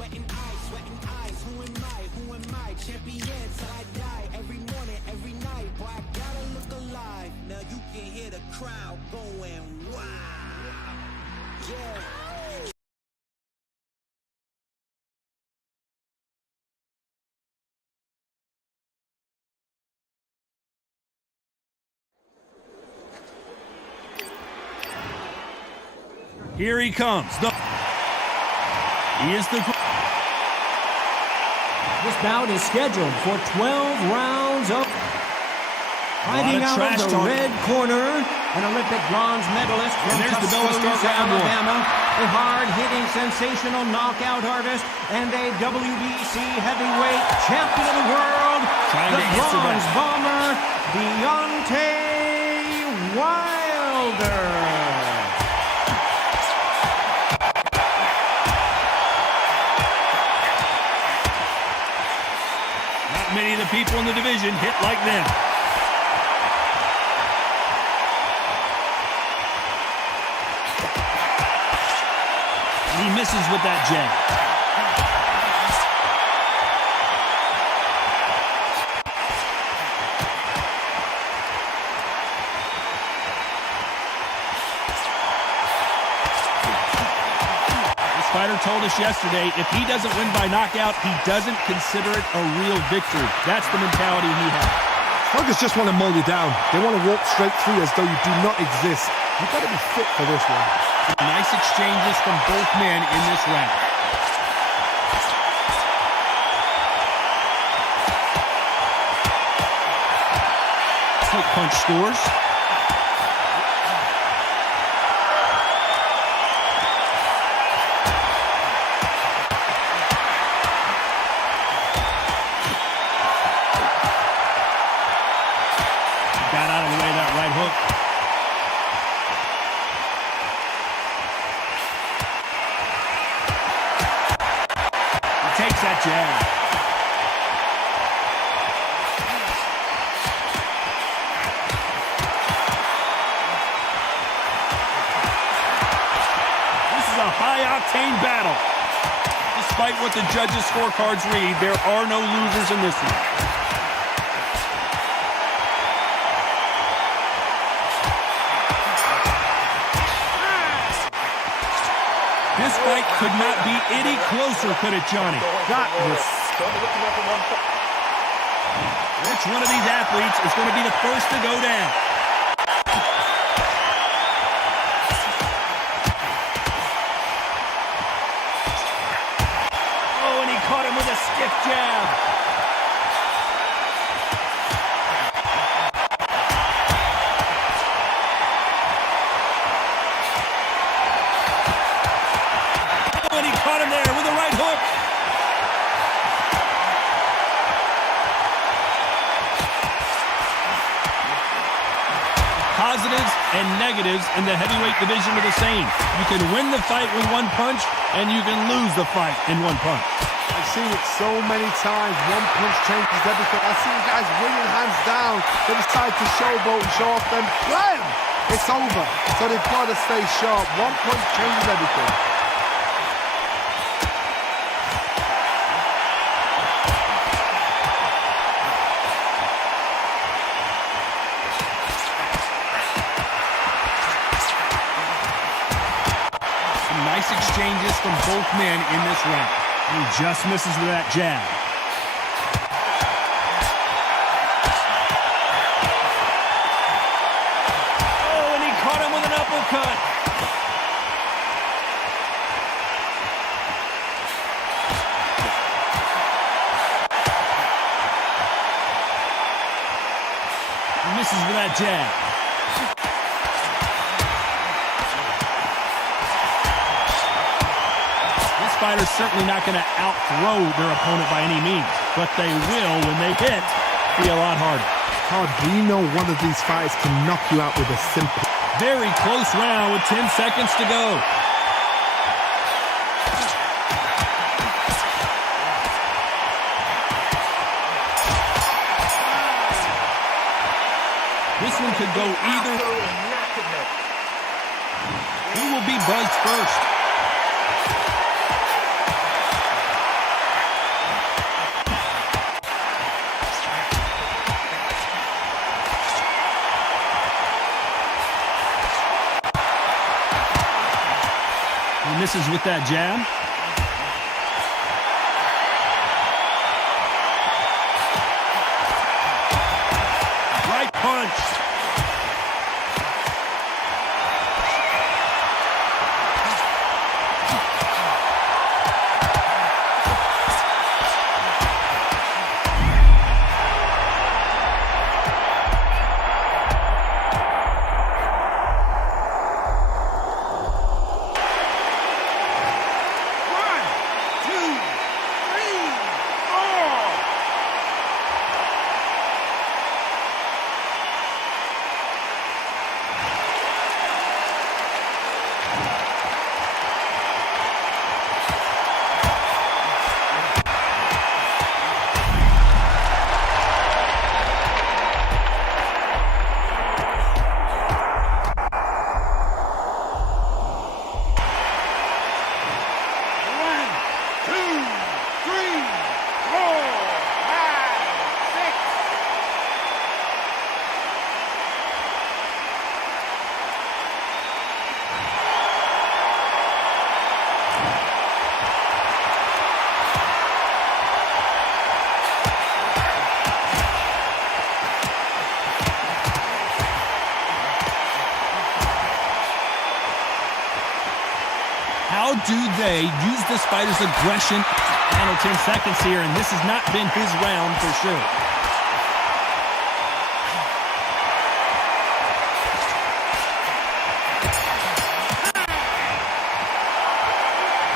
sweating eyes. Who am I? Champion till I die. Every morning, every night. Boy, I gotta look alive. Now you can hear the crowd going, wow. Yeah. Here he comes. He is the... This bout is scheduled for 12 rounds of... Fighting out of the red corner, an Olympic bronze medalist from Tuscaloosa, Alabama, a hard-hitting, sensational knockout artist, and a WBC heavyweight champion of the world, the bronze bomber, Deontay Wilder. Many of the people in the division hit like them. He misses with that jab. Fighter told us yesterday, if he doesn't win by knockout, he doesn't consider it a real victory. That's the mentality he has. Fighters just want to mow you down. They want to walk straight through as though you do not exist. You've got to be fit for this one. Nice exchanges from both men in this round. Quick punch scores. Takes that jab. This is a high-octane battle. Despite what the judges' scorecards read, there are no losers in this one. This fight could not be any closer, could it, Johnny? That was... Which one of these athletes is going to be the first to go down? Oh, and he caught him with a stiff jab. Caught him there with a right hook. Positives and negatives in the heavyweight division are the same. You can win the fight with one punch, and you can lose the fight in one punch. I've seen it so many times. One punch changes everything. I've seen guys winning hands down. They decide to showboat and show off, then blam! It's over. So they've got to stay sharp. One punch changes everything. Nice exchanges from both men in this round. He just misses with that jab. Oh, and he caught him with an uppercut. He misses with that jab. Fighters certainly not going to out-throw their opponent by any means, but they will, when they hit, be a lot harder. Todd, we know one of these fighters can knock you out with a simple... Very close round with 10 seconds to go. This one could go either. Who will be buzzed first? He misses with that jab. Right punch. How do they use this fighter's aggression? Final 10 seconds here, and this has not been his round for sure.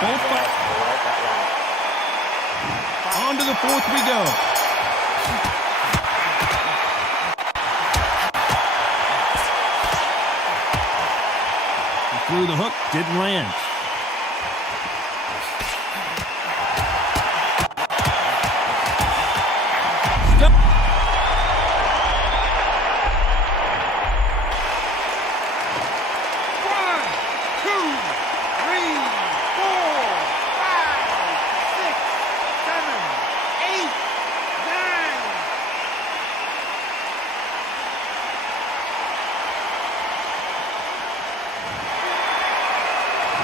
Both fight. On to the fourth we go. He threw the hook, didn't land.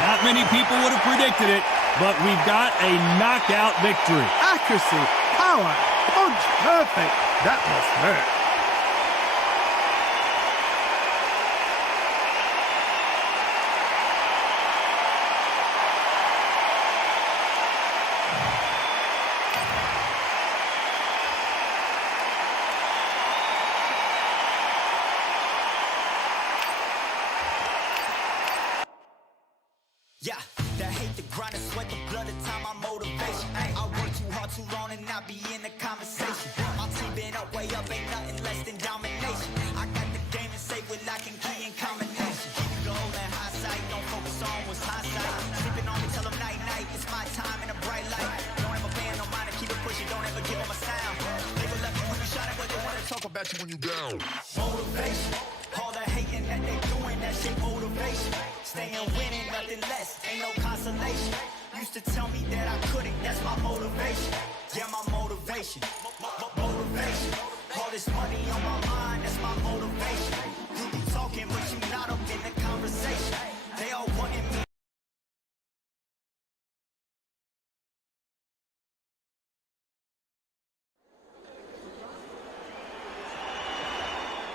Not many people would have predicted it, but we've got a knockout victory. Accuracy, power, punch, perfect. That must hurt. Yeah, that hate the grind and sweat the blood of time, my motivation. I work too hard too long and not be in the conversation. My team been up, way up, ain't nothing less than domination. I got the game and safe with lock and key and combination. Goal and hindsight, don't focus on what's hindsight. Sleeping on me, tell them night night, it's my time in a bright light. Don't ever band no mind and keep it pushing, don't ever give them a sound. They will left you when you shot it, but they wanna talk about you when you down. Motivation, all the hating that they doing, that shit motivation. Staying winning, nothing less, ain't no consolation. Used to tell me that I couldn't, that's my motivation. Yeah, my motivation, motivation. All this money on my mind, that's my motivation. You be talking, but you not up in the conversation. They all wanted me.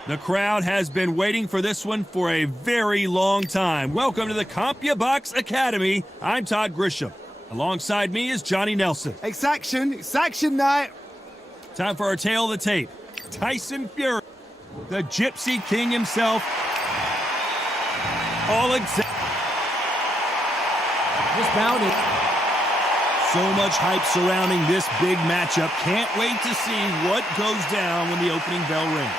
The crowd has been waiting for this one for a very long time. Welcome to the CompuBox Academy. I'm Todd Grisham. Alongside me is Johnny Nelson. It's action night. Time for our tale of the tape. Tyson Fury, the Gypsy King himself. All exact. This bout is So much hype surrounding this big matchup. Can't wait to see what goes down when the opening bell rings.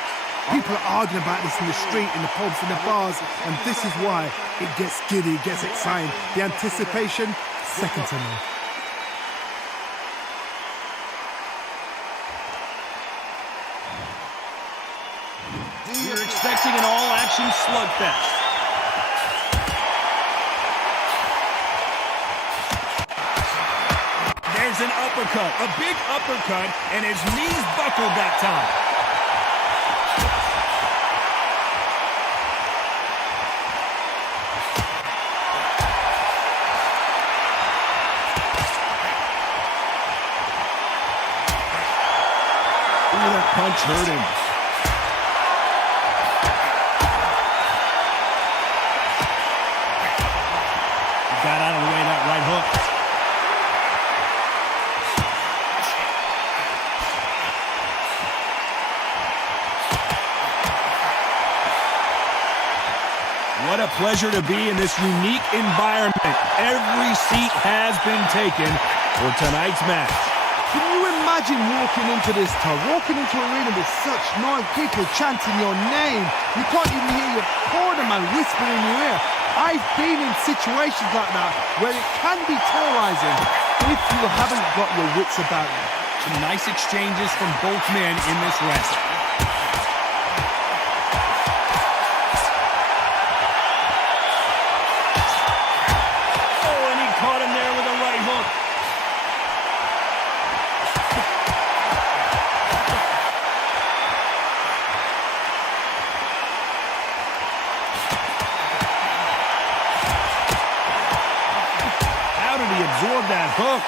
People are arguing about this in the street, in the pubs, in the bars, and this is why it gets giddy, it gets exciting. The anticipation, second to none. We're expecting an all-action slugfest. There's an uppercut, a big uppercut, and his knees buckled that time. punch hurt him. He got out of the way of that right hook. What a pleasure to be in this unique environment. Every seat has been taken for tonight's match. Can you imagine walking into this town, walking into an arena with such noise, people chanting your name? You can't even hear your cornerman whisper in your ear. I've been in situations like that where it can be terrorizing if you haven't got your wits about you. Some nice exchanges from both men in this round. Absorb that hook.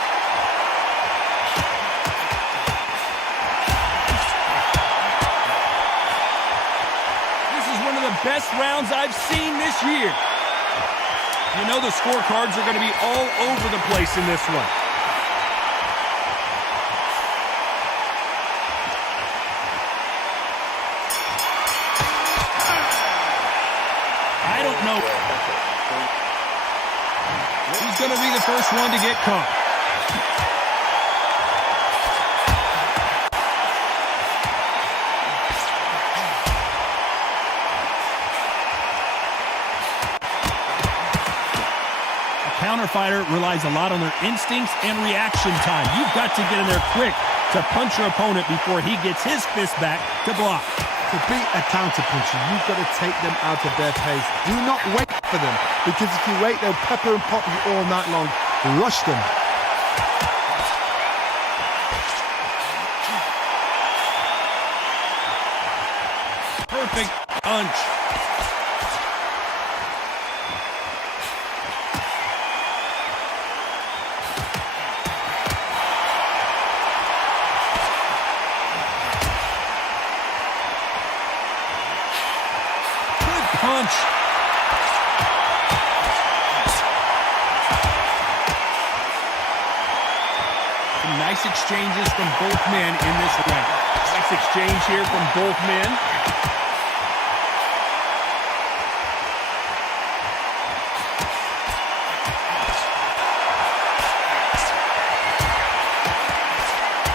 This is one of the best rounds I've seen this year. You know the scorecards are going to be all over the place in this one. I don't know. He's going to be the first one to get caught. A counter fighter relies a lot on their instincts and reaction time. You've got to get in there quick to punch your opponent before he gets his fist back to block. To beat a counter-puncher, you've got to take them out of their pace. Do not wait for them, because if you wait, they'll pepper and pop you all night long. Rush them. Perfect punch. Punch. Some nice exchanges from both men in this round. Nice exchange here from both men.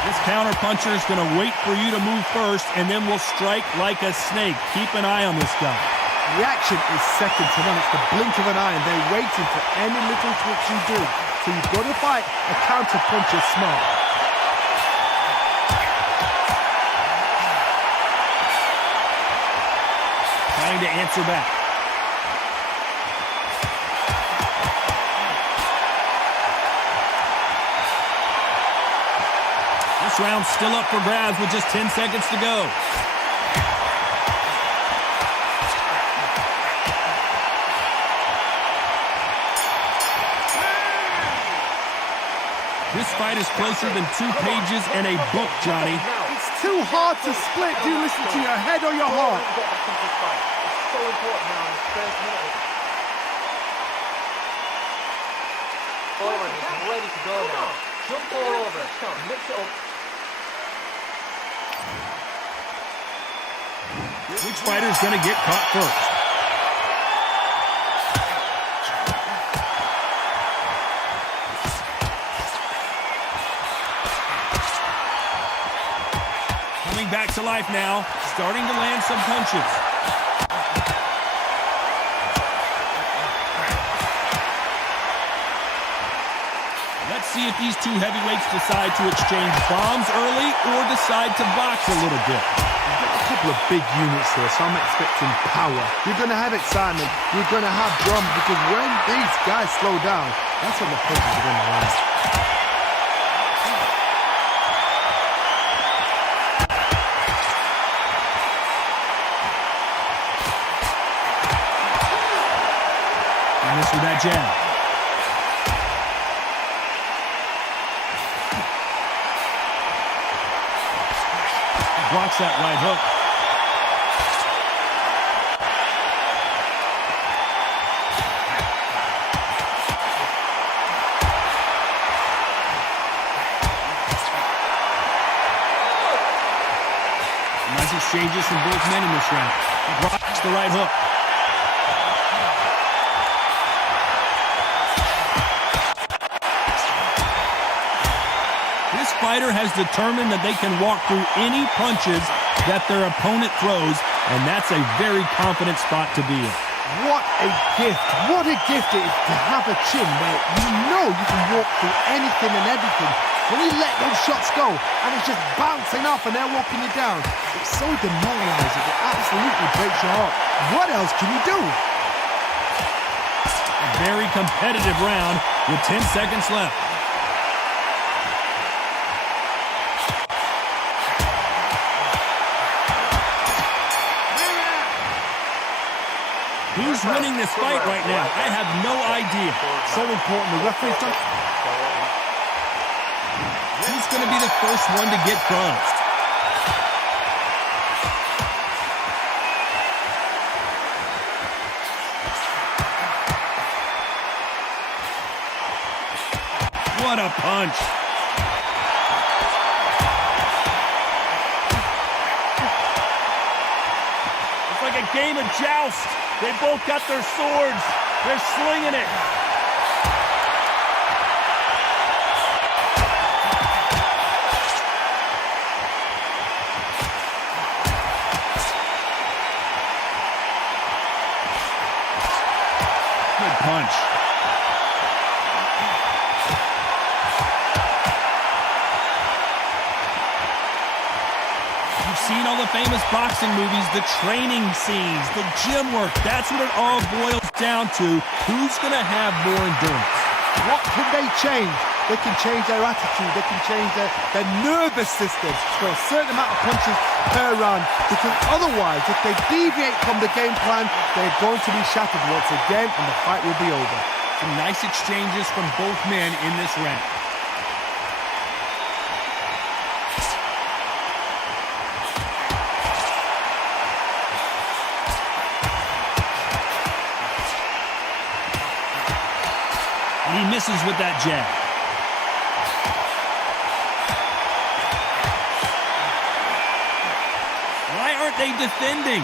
This counter puncher is going to wait for you to move first, and then will strike like a snake. Keep an eye on this guy. Reaction is second to none. It's the blink of an eye, and they're waiting for any little twitch you do. So you've got to fight a counter puncher smart. Trying to answer back. This round's still up for grabs with just 10 seconds to go. This fight is closer than 2 pages and a book, Johnny. It's too hard to split. Do you listen to your head or your heart? It's so important now in this first minute. Forward, he's ready to go now. Jump all over, mix it up. Which fighter's going to get caught first? Coming back to life now, starting to land some punches. Let's see if these two heavyweights decide to exchange bombs early or decide to box a little bit. You've got a couple of big units here, so I'm expecting power. You're going to have excitement. You're going to have drama, because when these guys slow down, that's when the punches are going to land. With that jab. Blocks that right hook. Nice exchanges from both men in this round. Blocks the right hook. This fighter has determined that they can walk through any punches that their opponent throws, and that's a very confident spot to be in. What a gift. What a gift it is to have a chin where you know you can walk through anything and everything. When you let those shots go and it's just bouncing off and they're walking you down, it's so demoralizing. It absolutely breaks your heart. What else can you do? A very competitive round with 10 seconds left. Who's winning this fight right now? I have no idea. So important. The referee's done. Who's going to be the first one to get buzzed? What a punch. It's like a game of joust. They both got their swords. They're slinging it. Good punch. You've seen all the famous boxing movies, the training scenes, the gym work. That's what it all boils down to. Who's going to have more endurance? What can they change? They can change their attitude. They can change their nervous system for a certain amount of punches per round. Because otherwise, if they deviate from the game plan, they're going to be shattered once again and the fight will be over. Some nice exchanges from both men in this round. And he misses with that jab. Why aren't they defending?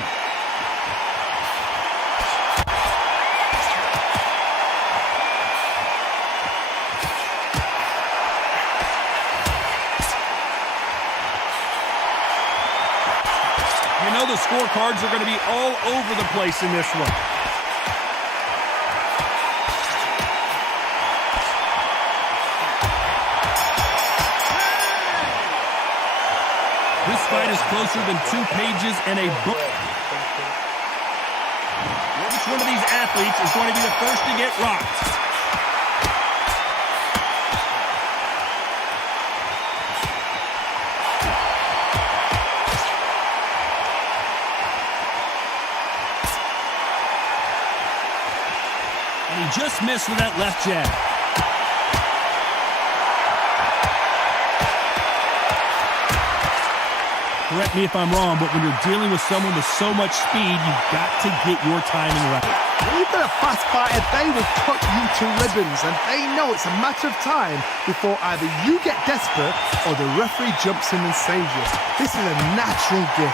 You know the scorecards are going to be all over the place in this one. This fight is closer than 2 pages and a book. Which one of these athletes is going to be the first to get rocked? And he just missed with that left jab. Correct me if I'm wrong, but when you're dealing with someone with so much speed, you've got to get your timing right. Even a fast fighter, they will cut you to ribbons, and they know it's a matter of time before either you get desperate or the referee jumps in and saves you. This is a natural gift.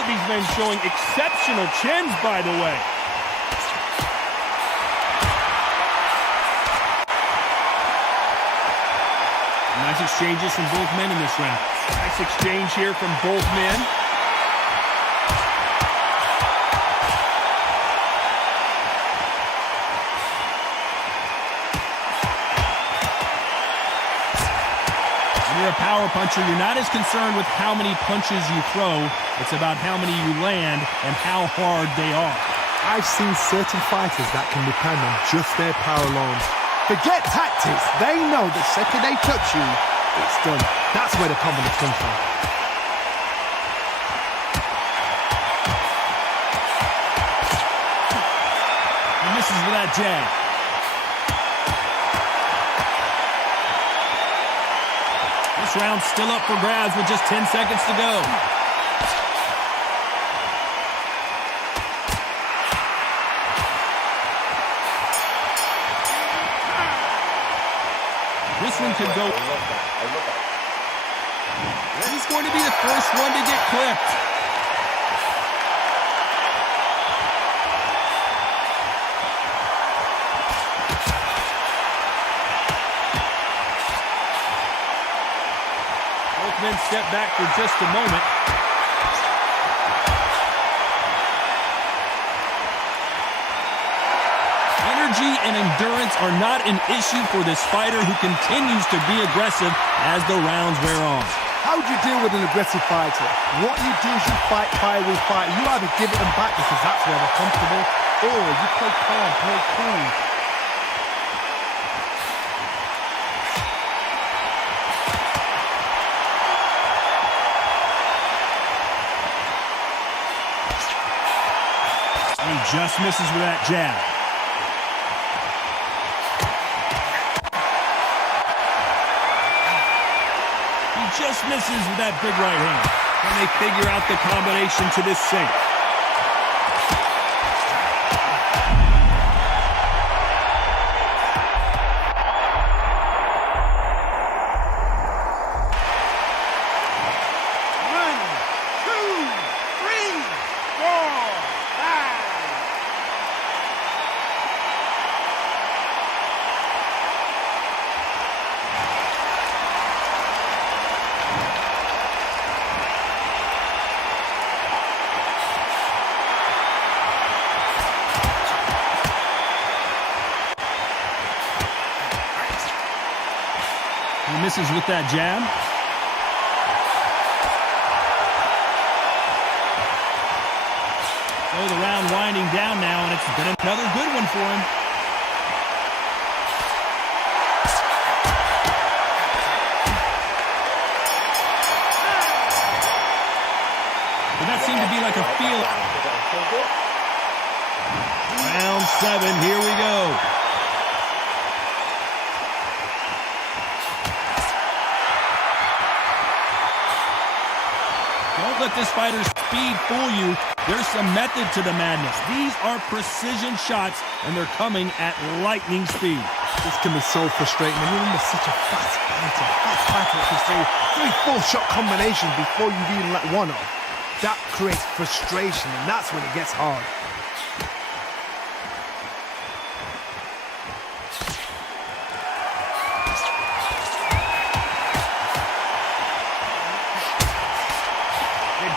These men showing exceptional chins, by the way. Nice exchanges from both men in this round. Nice exchange here from both men. When you're a power puncher, you're not as concerned with how many punches you throw. It's about how many you land and how hard they are. I've seen certain fighters that can depend on just their power alone. Forget tactics. They know the second they touch you, it's done. That's where the confidence comes from. misses with that jab. This round's still up for grabs with just 10 seconds to go. This one could go. He's going to be the first one to get clipped. Both men step back for just a moment. Energy and endurance are not an issue for this fighter who continues to be aggressive as the rounds wear on. How do you deal with an aggressive fighter? What you do is you fight fire with fire. You either give it them back because that's where they're comfortable, or you play calm, play cool. He just misses with that jab. Just misses with that big right hand. Can they figure out the combination to this sink? He misses with that jab. So the round winding down now, and it's been another good one for him. But that seemed to be like a feel. Round 7, here we go. Don't let this fighter's speed fool you. There's some method to the madness. These are precision shots, and they're coming at lightning speed. This can be so frustrating. When you're under such a fast fighter, like you say, 3 full shot combinations before you even let one off. That creates frustration, and that's when it gets hard.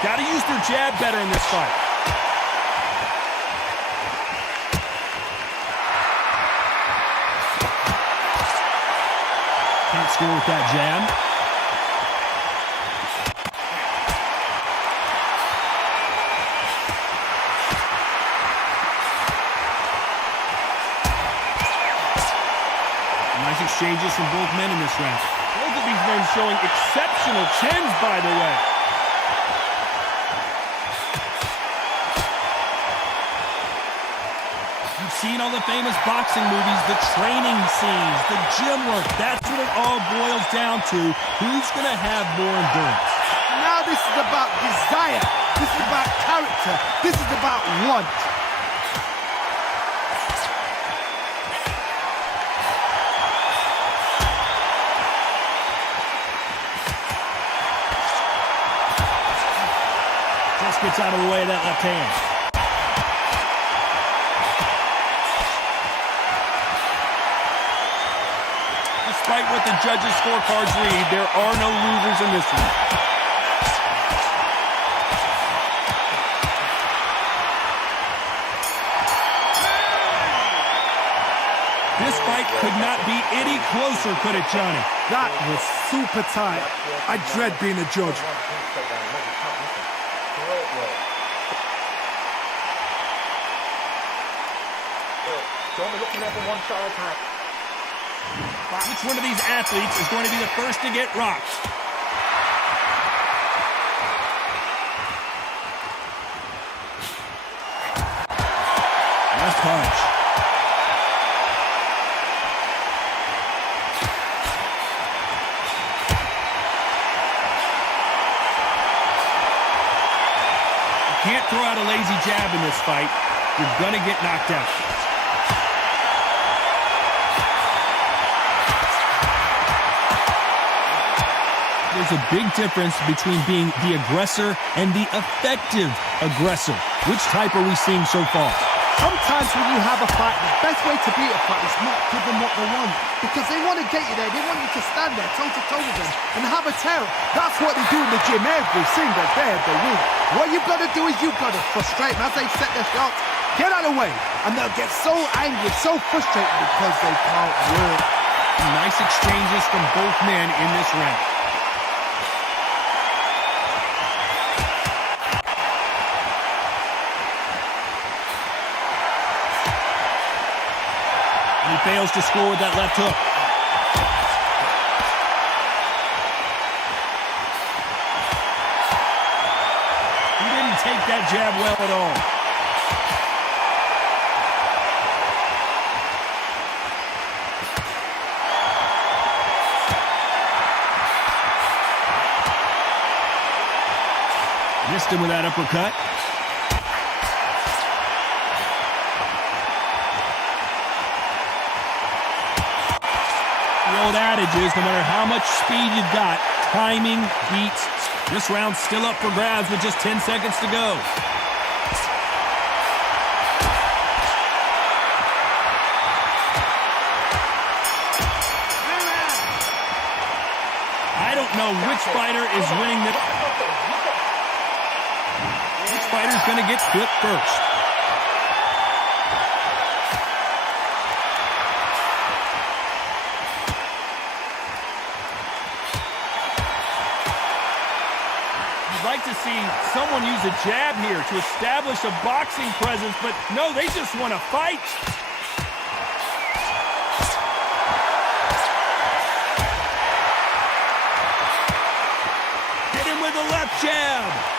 Got to use their jab better in this fight. Can't score with that jab. Nice exchanges from both men in this round. Both of these men showing exceptional chins, by the way. Seen all the famous boxing movies, the training scenes, the gym work. That's what it all boils down to. Who's going to have more endurance? Now this is about desire. This is about character. This is about want. Just gets out of the way of that left hand. Despite what the judges' scorecards read, there are no losers in this one. This fight could not be any closer, could it, Johnny? That was super tight. I dread being a judge. Don't be looking at the one shot at a time. Which one of these athletes is going to be the first to get rocked? Left punch. can't throw out a lazy jab in this fight. You're going to get knocked out. There's a big difference between being the aggressor and the effective aggressor. Which type are we seeing so far? Sometimes when you have a fight, the best way to beat a fight is not give them what they want. Because they want to get you there. They want you to stand there toe-to-toe with them and have a tear. That's what they do in the gym every single day of the week. What you've got to do is you've got to frustrate them as they set their shots. Get out of the way. And they'll get so angry, so frustrated because they can't work. Nice exchanges from both men in this round. He fails to score with that left hook. He didn't take that jab well at all. Missed him with that uppercut. The old adage is, no matter how much speed you've got, timing beats. This round's still up for grabs with just 10 seconds to go. I don't know which fighter is winning this. Which fighter's going to get clipped first? Like to see someone use a jab here to establish a boxing presence, but no, they just want to fight. Hit him with a left jab.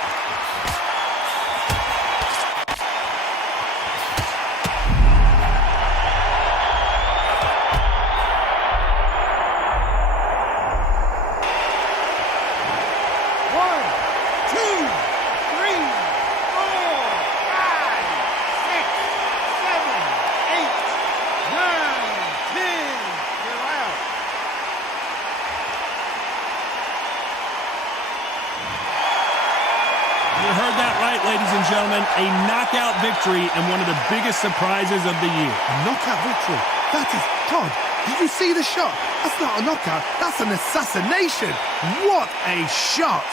You heard that right, ladies and gentlemen. A knockout victory and one of the biggest surprises of the year. A knockout victory? That is... Todd, did you see the shot? That's not a knockout. That's an assassination. What a shot.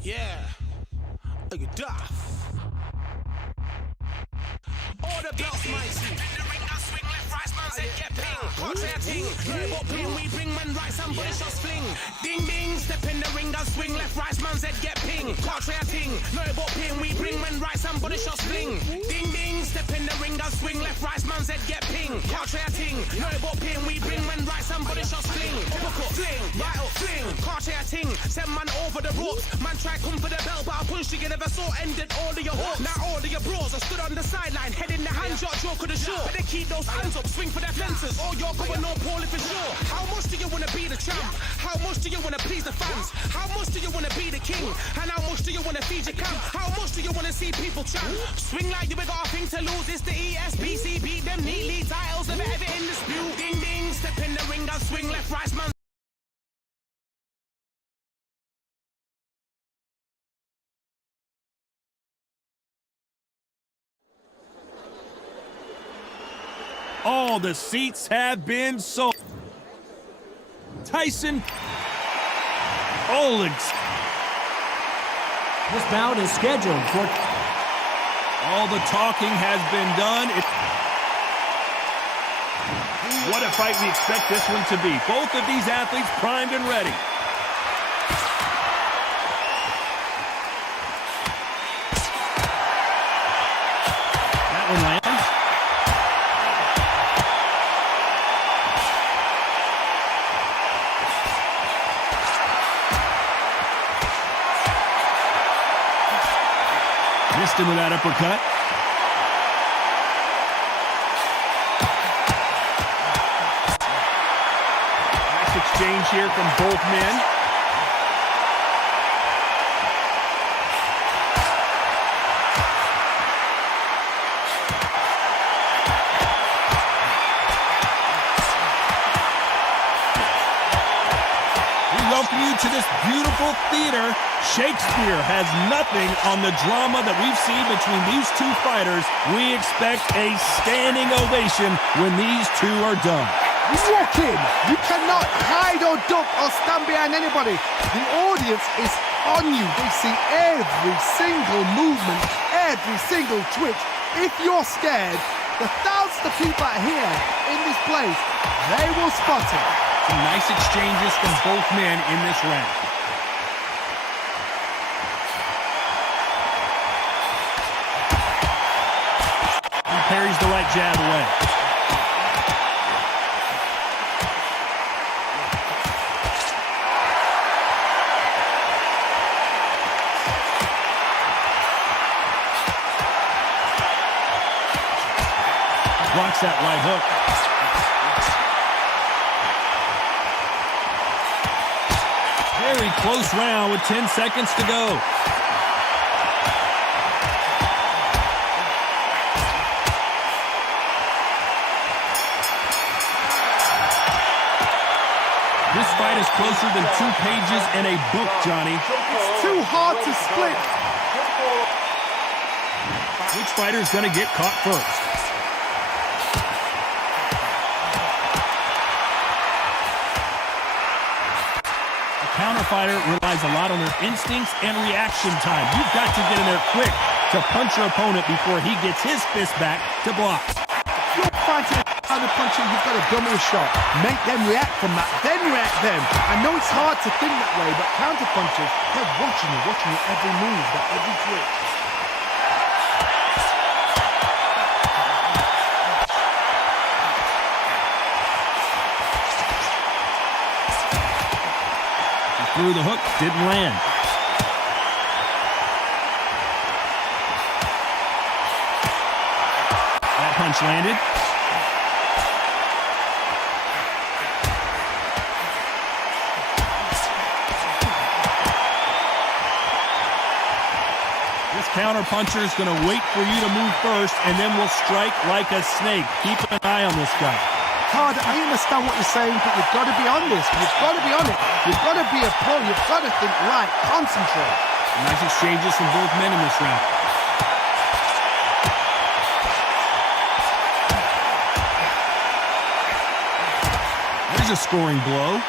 Yeah, look at Duff. Order belts, mighty. Swing left, right, man said get ping. Contrary ting, no ping, we bring man right, somebody shots fling. Ding ding, step in the ring, and swing left, right, man said get ping. Contrary ting, no ping, we bring man right, somebody shots fling. Ding ding, step in the ring, and swing left, right, man said get ping. Contrary ting, no ping, we bring man right, somebody shots fling. Typical fling, right up fling. Contrary ting, send man over the ropes. Man try come for the belt, but I punched you, never saw ended all of your hopes. Now all of your bros are stood on the sideline, head in the hand shot, joke of the show. But they keep those hands up, swing for their fences. Oh, you're going on poorly for sure. How much do you want to be the champ? How much do you want to please the fans? How much do you want to be the king? And how much do you want to feed your camp? How much do you want to see people chant? Swing like you ain't got a thing to lose. It's the ESPC, beat them neatly. Titles never ever in dispute. Ding ding, step in the ring and swing left, right, man. All the seats have been sold. Tyson Oleg. This bout is scheduled for... All the talking has been done. What a fight we expect this one to be. Both of these athletes primed and ready. Missed him with that uppercut. Nice exchange here from both men. Welcome you to this beautiful theater. Shakespeare has nothing on the drama that we've seen between these two fighters. We expect a standing ovation when these two are done. You walk in, you cannot hide or duck or stand behind anybody. The audience is on you. They see every single movement, every single twitch. If you're scared, the thousands of people out here in this place, they will spot it. Some nice exchanges from both men in this round. He parries the right jab away. Blocks that right hook. Very close round with 10 seconds to go. This fight is closer than 2 pages in a book, Johnny. It's too hard to split. Which fighter's going to get caught first? Counterfighter relies a lot on their instincts and reaction time. You've got to get in there quick to punch your opponent before he gets his fist back to block. If you're fighting a counter-puncher, you've got to dummy a shot. Make them react from that, then react them. I know it's hard to think that way, but counter-punchers, they're watching you every move, every twitch. Through the hook, didn't land. That punch landed. This counter puncher is going to wait for you to move first, and then will strike like a snake. Keep an eye on this guy. Todd, I understand what you're saying, but you've got to be honest. You've got to be on it. You've got to be a pro. You've got to think right. Concentrate. Nice exchanges from both men in this round. There's a scoring blow.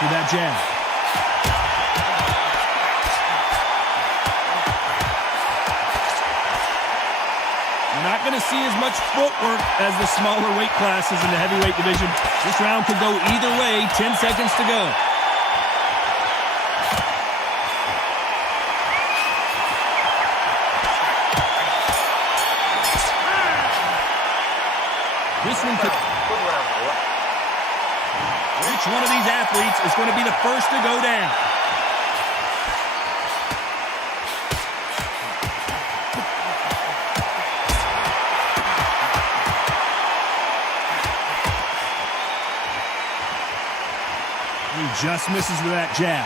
With that jab. You're not going to see as much footwork as the smaller weight classes in the heavyweight division. This round could go either way. 10 seconds to go. This one could... Which one of these athletes is going to be the first to go down? He just misses with that jab.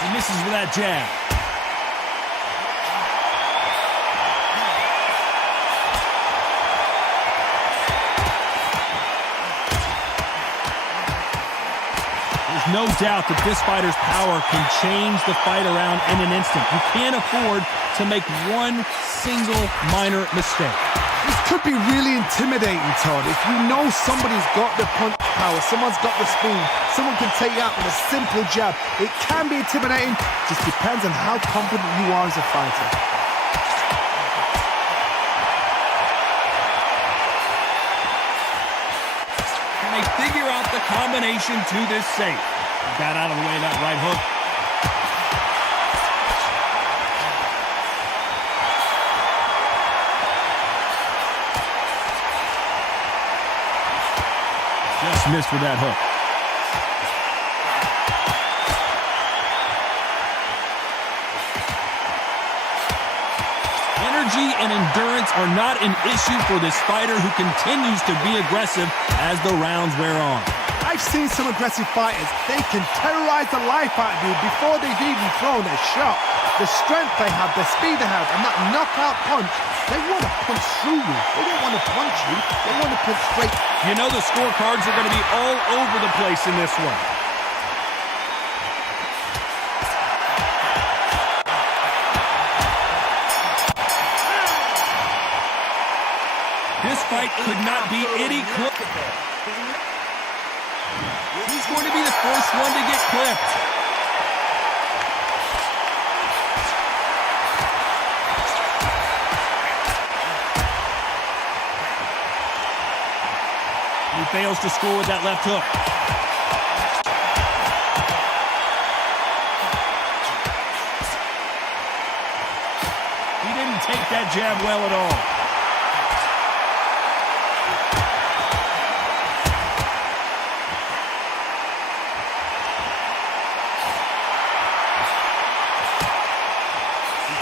He misses with that jab. No doubt that this fighter's power can change the fight around in an instant. You can't afford to make one single minor mistake. This could be really intimidating, Todd. If you know somebody's got the punch power, someone's got the speed, someone can take you out with a simple jab. It can be intimidating. Just depends on how confident you are as a fighter. Can they figure out the combination to this safe? Got out of the way of that right hook. Just missed with that hook. Energy and endurance are not an issue for this fighter who continues to be aggressive as the rounds wear on. I've seen some aggressive fighters. They can terrorize the life out of you before they've even thrown a shot. The strength they have, the speed they have, and that knockout punch, they want to punch through you. They don't want to punch you. They want to punch straight. You know the scorecards are going to be all over the place in this one. This fight could not be any closer. He's going to be the first one to get clipped. He fails to score with that left hook. He didn't take that jab well at all.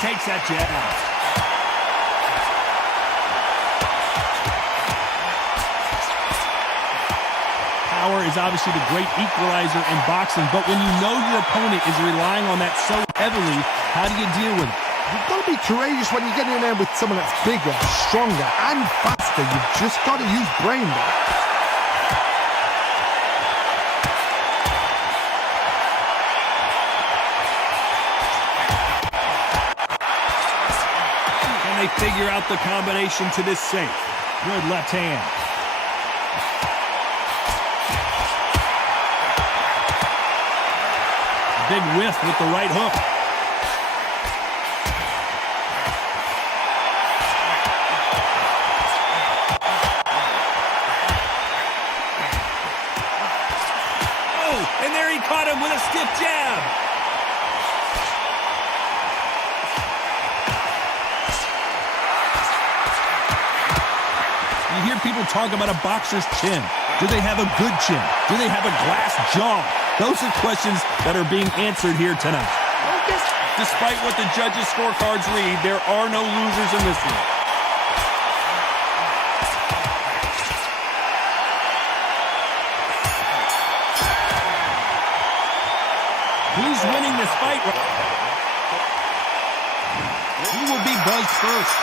Takes that jab. Power is obviously the great equalizer in boxing, but when you know your opponent is relying on that so heavily, how do you deal with it? You've got to be courageous when you get in there with someone that's bigger, stronger, and faster. You've just got to use brain there. They figure out the combination to this safe. Good left hand. Big whiff with the right hook. Oh, and there he caught him with a stiff jab. You hear people talk about a boxer's chin. Do they have a good chin? Do they have a glass jaw? Those are questions that are being answered here tonight. Despite what the judges' scorecards read, there are no losers in this one. Who's winning this fight? Who will be buzzed first?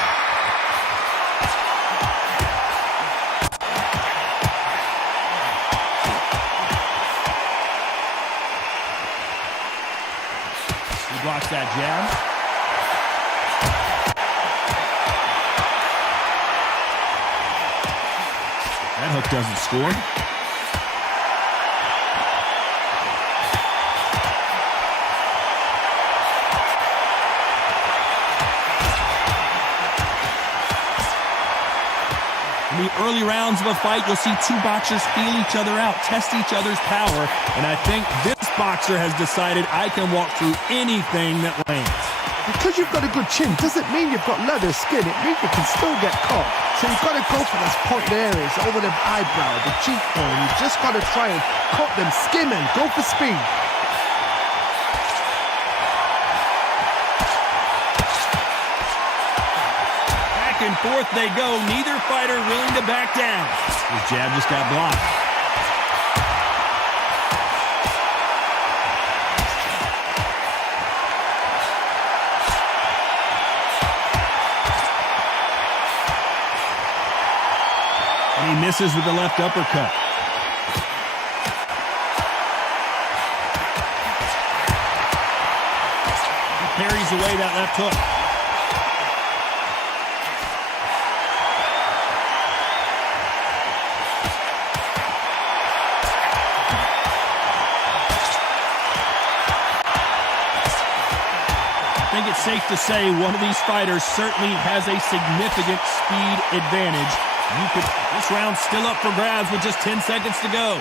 Blocks that jab. That hook doesn't score. In the early rounds of a fight, you'll see two boxers feel each other out, test each other's power, and I think this boxer has decided I can walk through anything that lands. Because you've got a good chin doesn't mean you've got leather skin. It means you can still get caught. So you've got to go for those point areas, over the eyebrow, the cheekbone. You've just got to try and cut them, skim them, go for speed. Back and forth they go. Neither fighter willing to back down. His jab just got blocked. He misses with the left uppercut. He parries away that left hook. I think it's safe to say one of these fighters certainly has a significant speed advantage. This round's still up for grabs with just 10 seconds to go.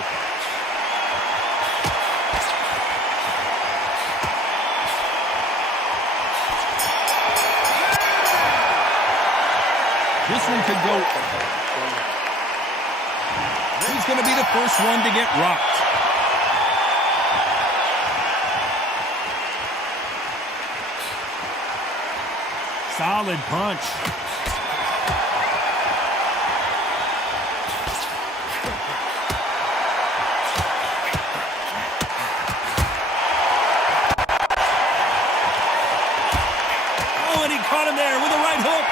This one could go. He's going to be the first one to get rocked. Solid punch. Oh, and he caught him there with a right hook.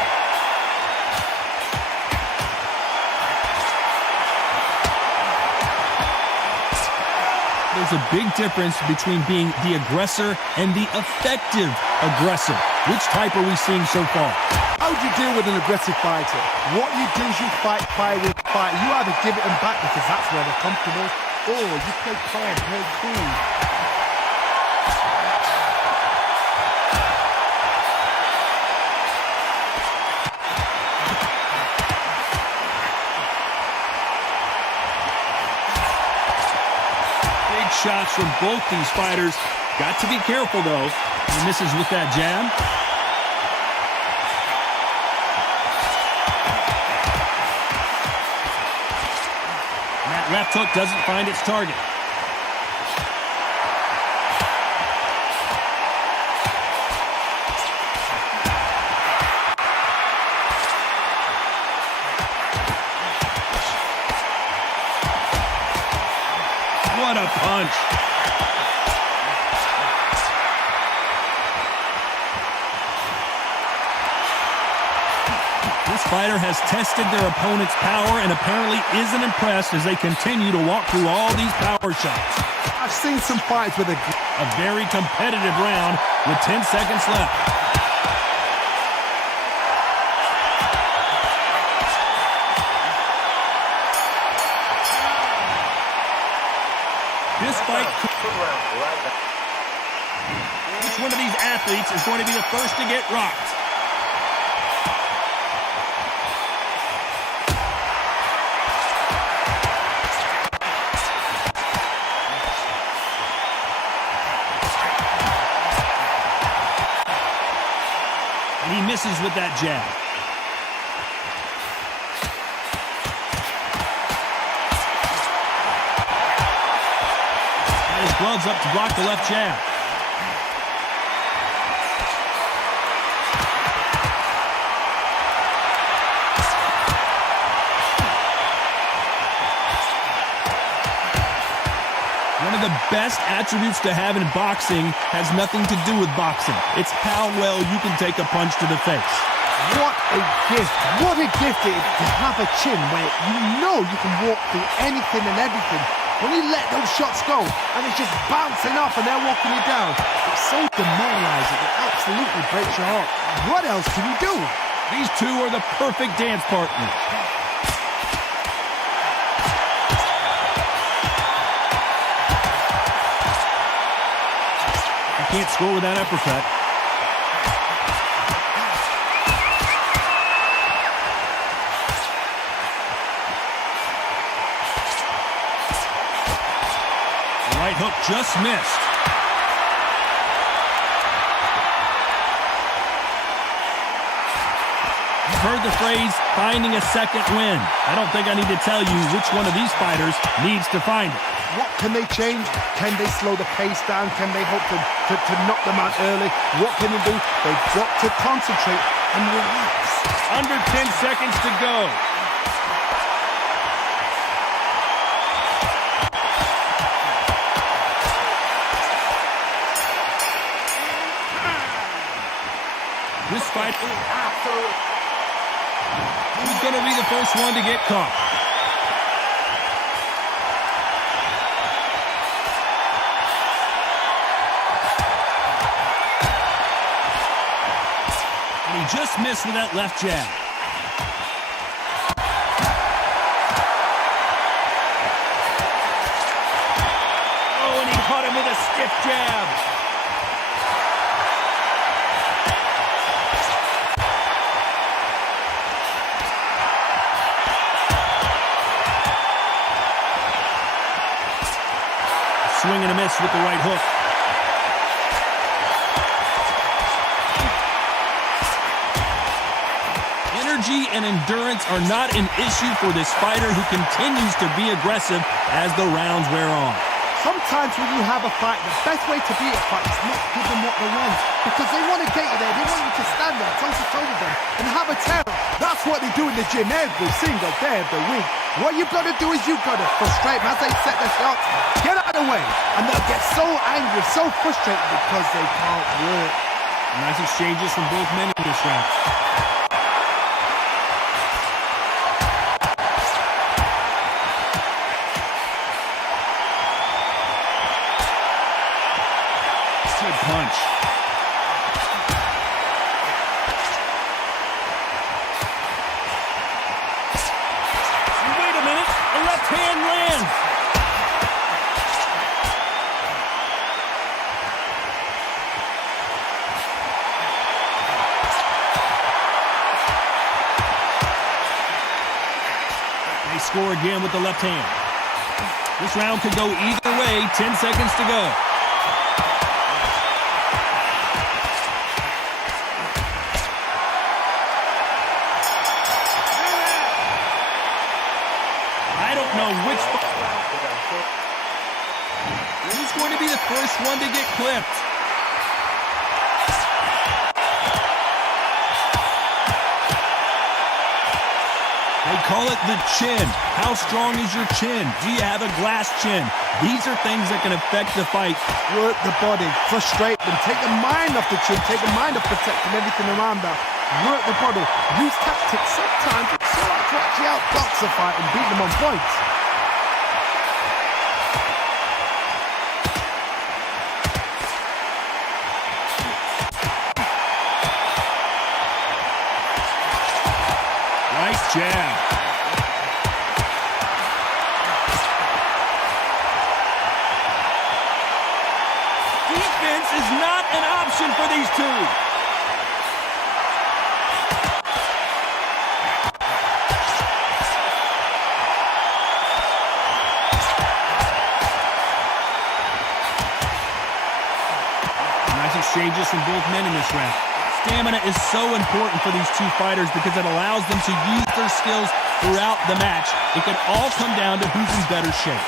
There's a big difference between being the aggressor and the effective aggressor. Which type are we seeing so far? How do you deal with an aggressive fighter? What you do is you fight fire with fire. You either give it them back because that's where they're comfortable, or you play calm, play cool. Shots from both these fighters. Got to be careful, though. He misses with that jab. And that left hook doesn't find its target. What a punch. This fighter has tested their opponent's power and apparently isn't impressed as they continue to walk through all these power shots. I've seen some fights with a very competitive round with 10 seconds left. This fight, which one of these athletes is going to be the first to get rocked? And he misses with that jab. Gloves up to block the left jab. One of the best attributes to have in boxing has nothing to do with boxing. It's how well you can take a punch to the face. What a gift. What a gift it is to have a chin where you know you can walk through anything and everything. When you let those shots go and it's just bouncing off and they're walking you down, it's so demoralizing. It absolutely breaks your heart. What else can you do? These two are the perfect dance partners. You can't score with that uppercut. Right hook just missed. You've heard the phrase, finding a second win. I don't think I need to tell you which one of these fighters needs to find it. What can they change? Can they slow the pace down? Can they hope to knock them out early? What can they do? They've got to concentrate and relax. Under 10 seconds to go. This fight, who's going to be the first one to get caught? And he just missed with that left jab. Oh, and he caught him with a stiff jab. Swing and a miss with the right hook. energy and endurance are not an issue for this fighter who continues to be aggressive as the rounds wear on. Sometimes when you have a fight, the best way to beat a fight is not give them what they want. Because they want to get you there, they want you to stand there toe-to-toe with them and have a terror. That's what they do in the gym every single day of the week. What you've got to do is you've got to frustrate them as they set their shots. Get out of the way. And they'll get so angry, so frustrated because they can't work. Nice exchanges from both men in this round. Good punch. Wait a minute, a left hand lands. They score again with the left hand. This round could go either way, 10 seconds to go. Who's going to be the first one to get clipped? They call it the chin. How strong is your chin? Do you have a glass chin? These are things that can affect the fight. Work the body, frustrate them, take the mind off the chin, take the mind off protecting everything around that. Work the body, use tactics. Sometimes it's so hard to actually outbox a fight and beat them on points. Jab. Defense is not an option for these two. Nice exchanges from both men in this round. Stamina is so important for these two fighters because it allows them to use their skills throughout the match. It can all come down to who's in better shape.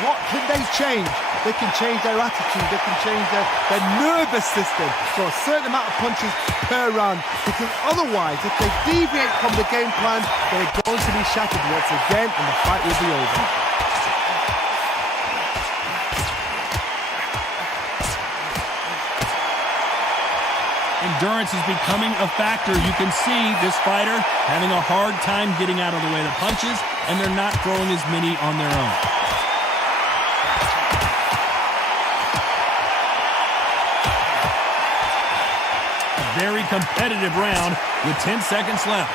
What can they change? They can change their attitude. They can change their nervous system for a certain amount of punches per round. Because otherwise, if they deviate from the game plan, they're going to be shattered once again and the fight will be over. Endurance is becoming a factor. You can see this fighter having a hard time getting out of the way of the punches, and they're not throwing as many on their own. A very competitive round with 10 seconds left.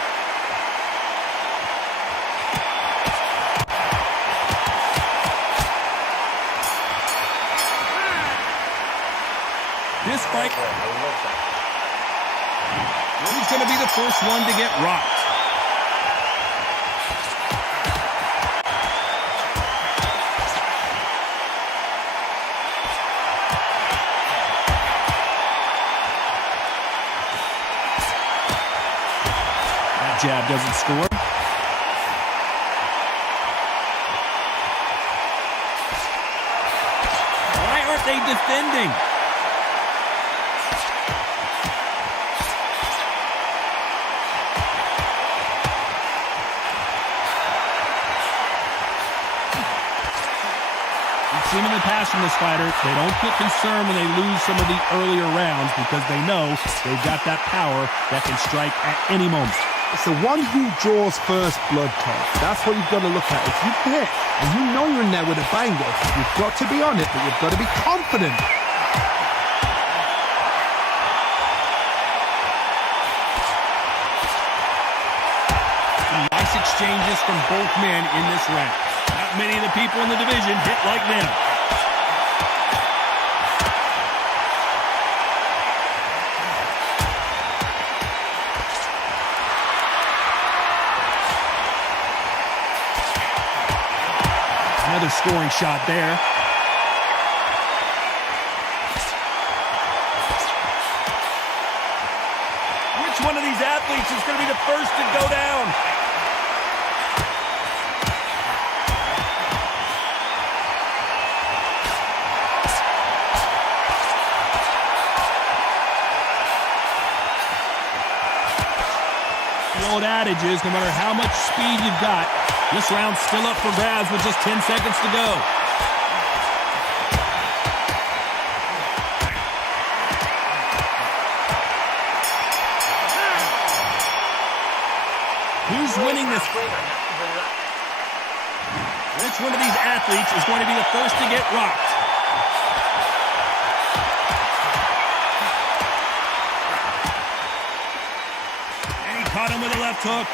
This fight, who's going to be the first one to get rocked? That jab doesn't score. Why aren't they defending? Seen in the past from this fighter, they don't get concerned when they lose some of the earlier rounds because they know they've got that power that can strike at any moment. It's the one who draws first blood, Todd. That's what you've got to look at. If you hit and you know you're in there with a banger, you've got to be on it, but you've got to be confident. Some nice exchanges from both men in this round. Not many of the people in the division hit like them. Another scoring shot there. Which one of these athletes is going to be the first to go down? The old adage is, no matter how much speed you've got, this round's still up for grabs with just 10 seconds to go. Who's winning this? Which one of these athletes is going to be the first to get rocked? And he caught him with a left hook.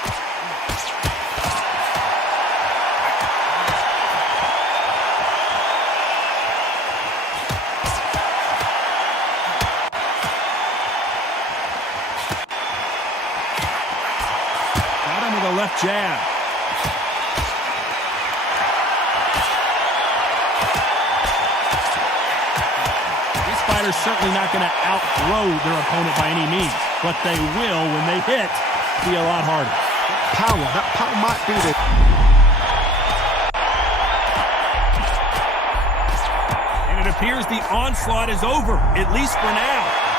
With a left jab. These fighters certainly not going to outthrow their opponent by any means, but they will, when they hit, be a lot harder. That power might be the... And it appears the onslaught is over, at least for now.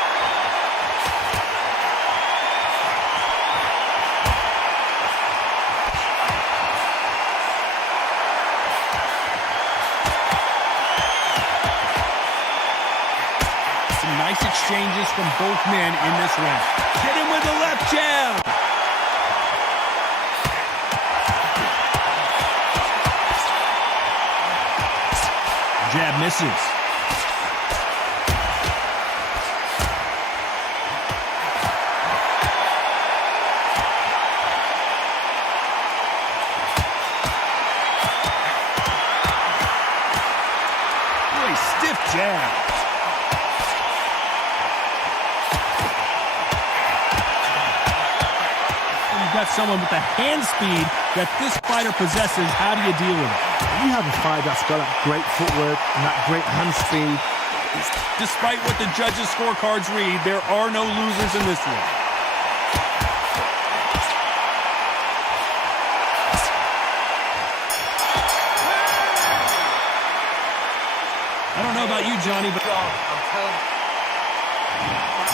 Nice exchanges from both men in this round. Hit him with the left jab. Jab misses. Really stiff jab. Got someone with the hand speed that this fighter possesses. How do you deal with it? You have a fighter that's got that great footwork and that great hand speed. Despite what the judges' scorecards read, there are no losers in this one. I don't know about you, Johnny, but I'm telling you.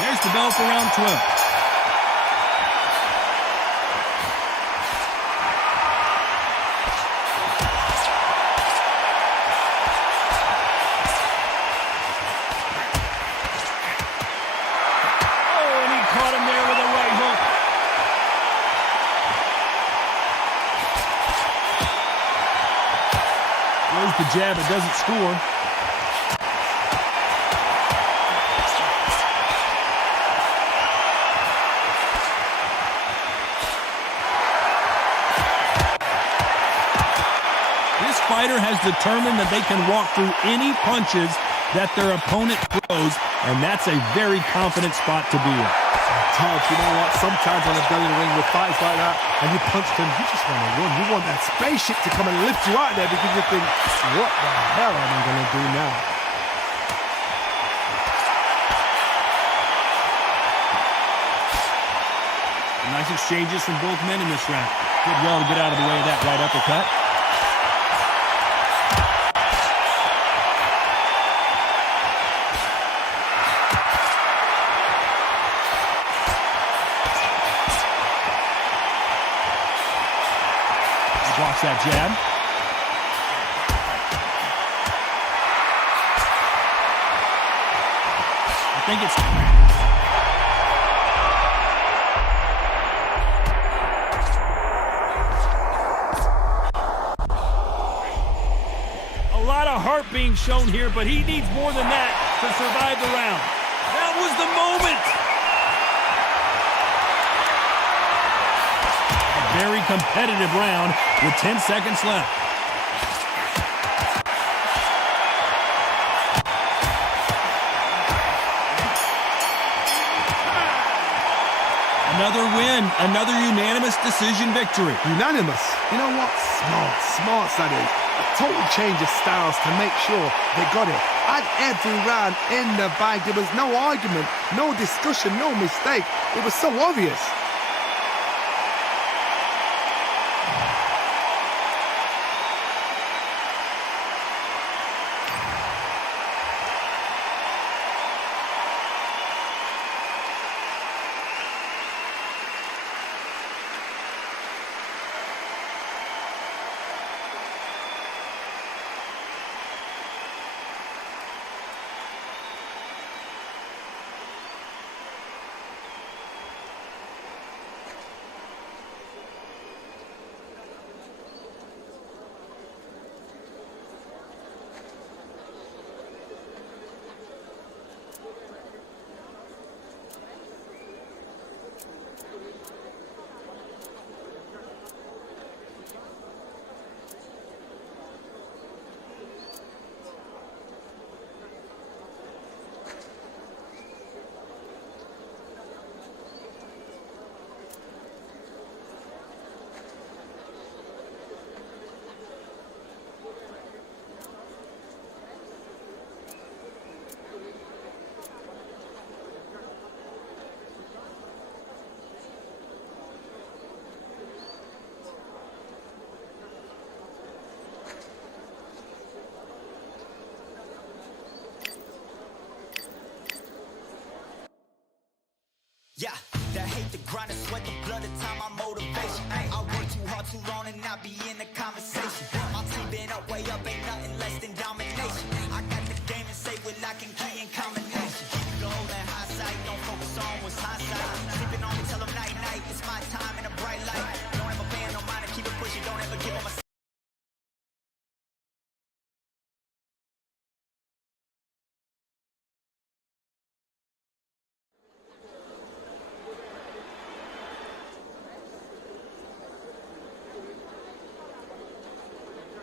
there's the bell for round 12. The jab, it doesn't score. This fighter has determined that they can walk through any punches that their opponent throws, and that's a very confident spot to be in. Tough, you know what? Sometimes when I go in the ring with fights like that and you punch them, you just want to run. You want that spaceship to come and lift you out there because you think, what the hell am I going to do now? Nice exchanges from both men in this round. Did well to get out of the way of that right uppercut. Blocks that jab. I think it's... a lot of heart being shown here, but he needs more than that to survive the round. That was the moment. Very competitive round with 10 seconds left. Another win, another unanimous decision victory. Unanimous? You know what? Smart that is. total change of styles to make sure they got it. Had every round in the bag. There was no argument, no discussion, no mistake. It was so obvious. Yeah, the hate, the grind, the sweat, the blood, the time, my motivation. Ay, I work too hard, too long, and not be in the conversation. My team been up, way up, ain't nothing less than domination. I got the game and say with lock and key and combination. Keep the goal in hindsight, don't focus on what's hindsight. Sleeping on me, tell them night, night, it's my time in a bright light. Don't ever pay no mind and keep it pushing, don't ever give them a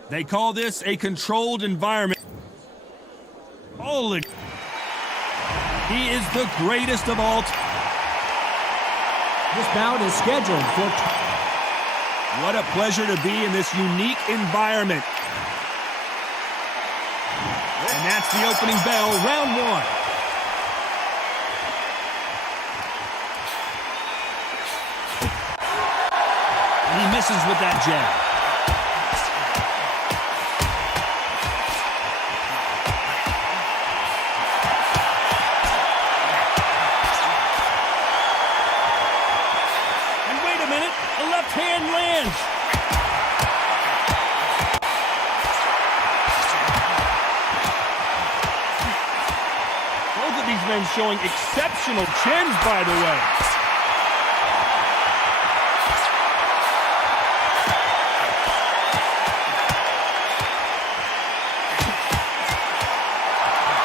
They call this a controlled environment. Holy. He is the greatest of all time. This bout is scheduled for... What a pleasure to be in this unique environment. And that's the opening bell, round one. And he misses with that jab. Hand lands. Both of these men showing exceptional chins, by the way.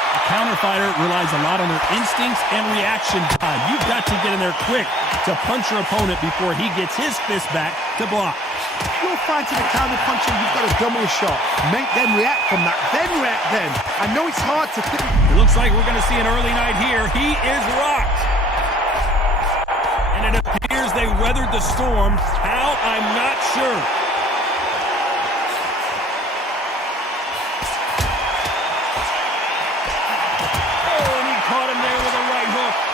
A counter fighter relies a lot on their instincts and reaction time. You've got to get in there quick to punch your opponent before he gets his fist back to block. You're fighting a counter puncher, you've got a double shot. Make them react from that, then react then. I know it's hard to think. It looks like we're going to see an early night here. He is rocked. And it appears they weathered the storm. How? I'm not sure. Oh, and he caught him there with a right hook.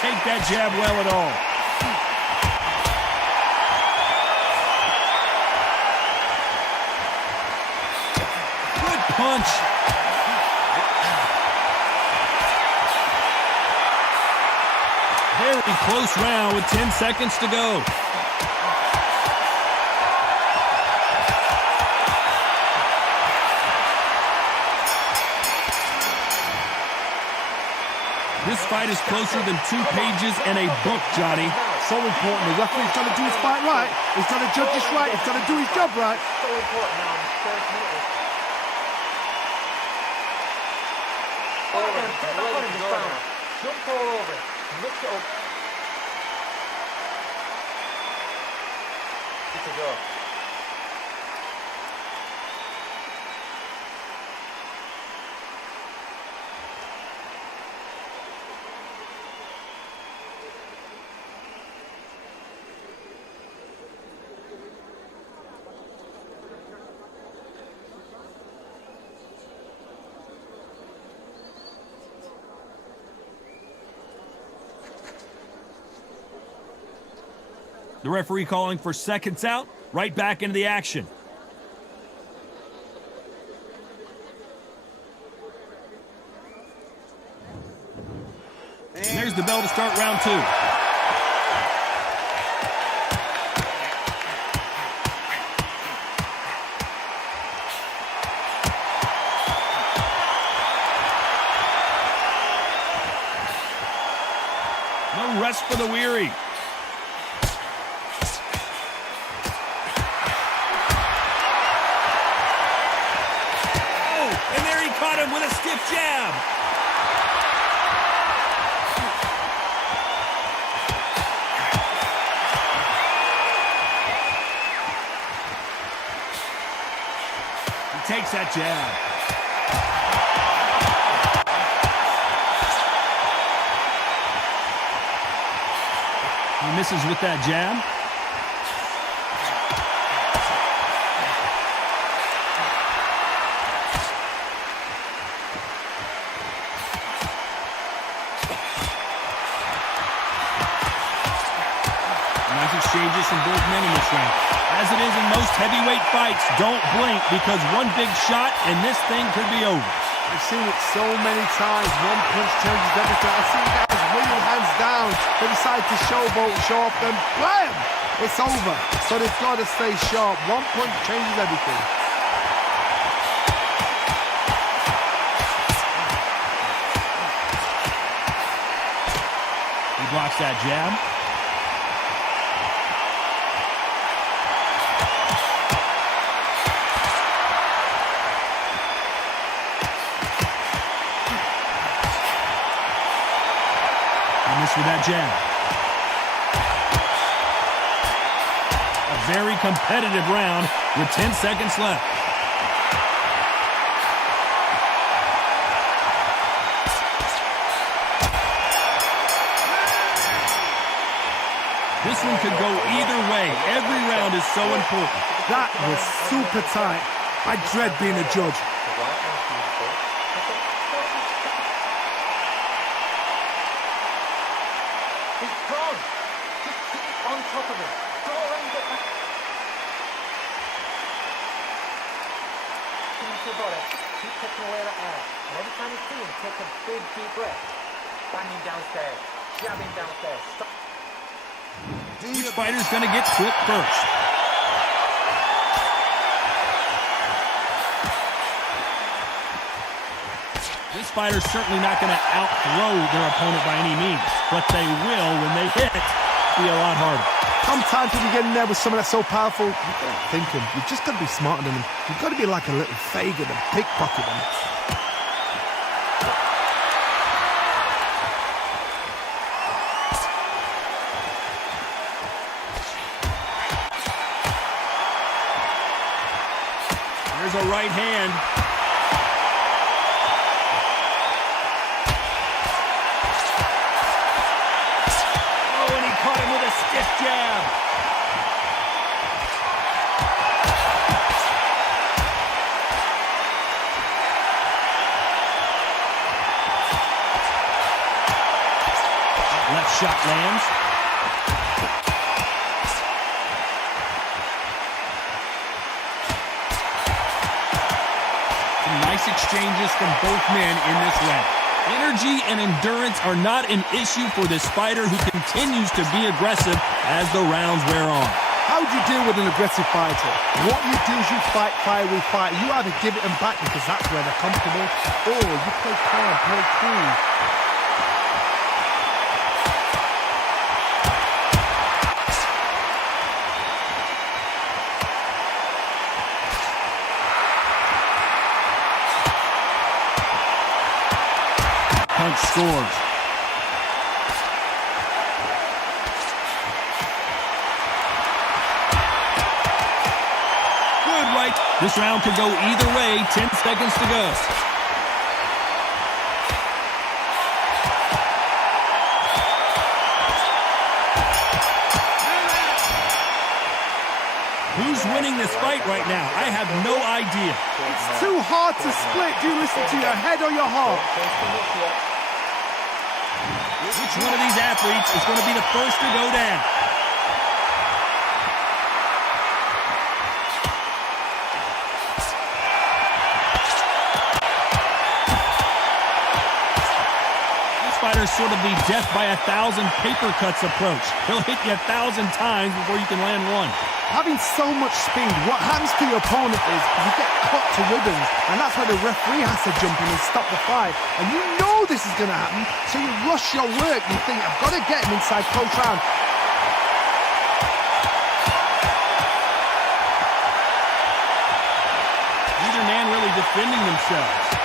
Take that jab well at all. Good punch. Very close round with 10 seconds to go. This fight is closer than 2 pages and a book, Johnny. So important. The referee's got to do his fight right. He's got to judge this right. He's got to do his job right. So important now in the first minute. Ready to go now. Jump all over. Mix it up. Good to go. The referee calling for seconds out, right back into the action. And there's the bell to start round 2. No rest for the weary. And there he caught him with a stiff jab. He takes that jab. He misses with that jab. Exchanges from both men in this round. As it is in most heavyweight fights, don't blink because one big shot and this thing could be over. I've seen it so many times. One punch changes everything. I've seen guys winning hands down. They decide to showboat, show off, then blam! It's over. So they've got to stay sharp. One punch changes everything. He blocks that jab. With that jab. A very competitive round with 10 seconds left. This one could go either way. Every round is so important. That was super tight. I dread being a judge. Keep taking away that air. And every time you see him, take a big deep breath. Banging downstairs, jabbing downstairs. Stop. Each fighter's going to get clipped first. This fighter's certainly not going to outthrow their opponent by any means, but they will, when they hit, be a lot harder. Sometimes when you get in there with someone that's so powerful, you've got to think him. You've just got to be smarter than him. You've got to be like a little Fagin and pickpocket him. There's a right hand. Stiff jab. Left shot lands. Some nice exchanges from both men in this round. Energy and endurance are not an issue for this fighter who continues to be aggressive as the rounds wear on. How do you deal with an aggressive fighter? What you do is you fight fire with fire. You either give it them back because that's where they're comfortable, or you play calm, play cool. Punch scores. Good right. This round could go either way. 10 seconds to go. Who's winning this fight right now? I have no idea. It's too hard to split. Do you listen to your head or your heart? Which one of these athletes is going to be the first to go down? fighters sort of the death by 1,000 paper cuts approach. He'll hit you 1,000 times before you can land one. Having so much speed, what happens to your opponent is you get cut to ribbons, and that's where the referee has to jump in and stop the fight. And you know this is going to happen, so you rush your work. You think, I've got to get him inside close round. Neither man really defending themselves.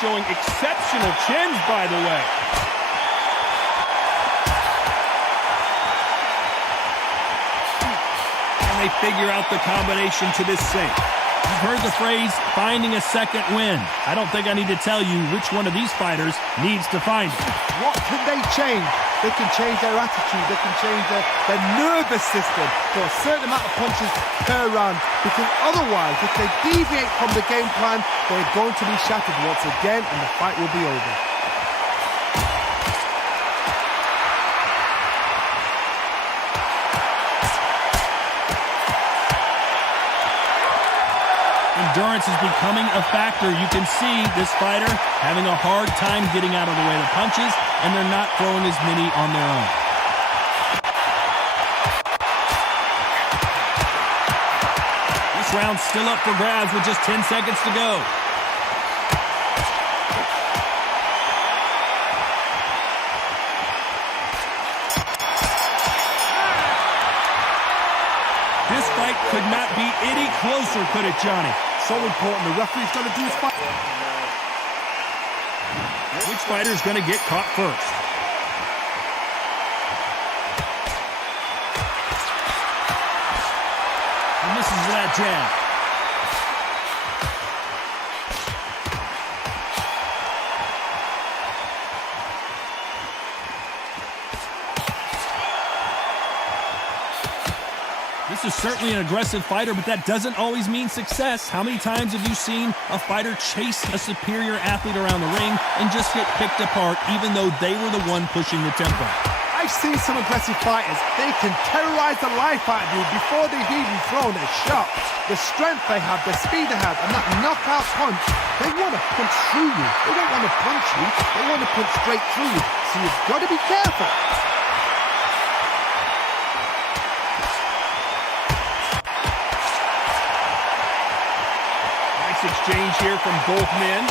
Showing exceptional chins, by the way. And they figure out the combination to this sink. You've heard the phrase, finding a second win. I don't think I need to tell you which one of these fighters needs to find it. What can they change? They can change their attitude. They can change their nervous system for a certain amount of punches per round. Because otherwise, if they deviate from the game plan, they're going to be shattered once again and the fight will be over. Endurance is becoming a factor. You can see this fighter having a hard time getting out of the way of the punches, and they're not throwing as many on their own. This round's still up for grabs with just 10 seconds to go. This fight could not be any closer, could it, Johnny? So important. The referee's got to do his fight. Which fighter's going to get caught first? And this is that jab. This is certainly an aggressive fighter, but that doesn't always mean success. How many times have you seen a fighter chase a superior athlete around the ring and just get picked apart even though they were the one pushing the tempo? I've seen some aggressive fighters. They can terrorize the life out of you before they've even thrown a shot. The strength they have, the speed they have, and that knockout punch, they want to punch through you. They don't want to punch you. They want to punch straight through you. So you've got to be careful. Exchange here from both men.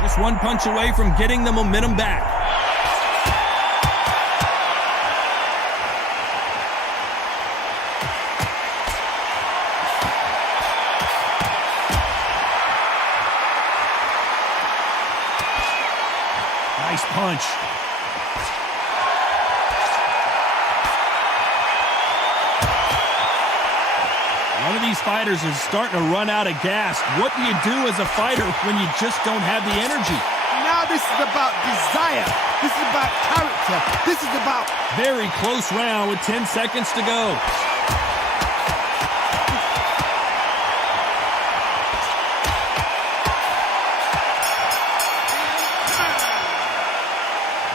Just one punch away from getting the momentum back. Nice punch. One of these fighters is starting to run out of gas. What do you do as a fighter when you just don't have the energy? Now this is about desire. This is about character. This is about... Very close round with 10 seconds to go.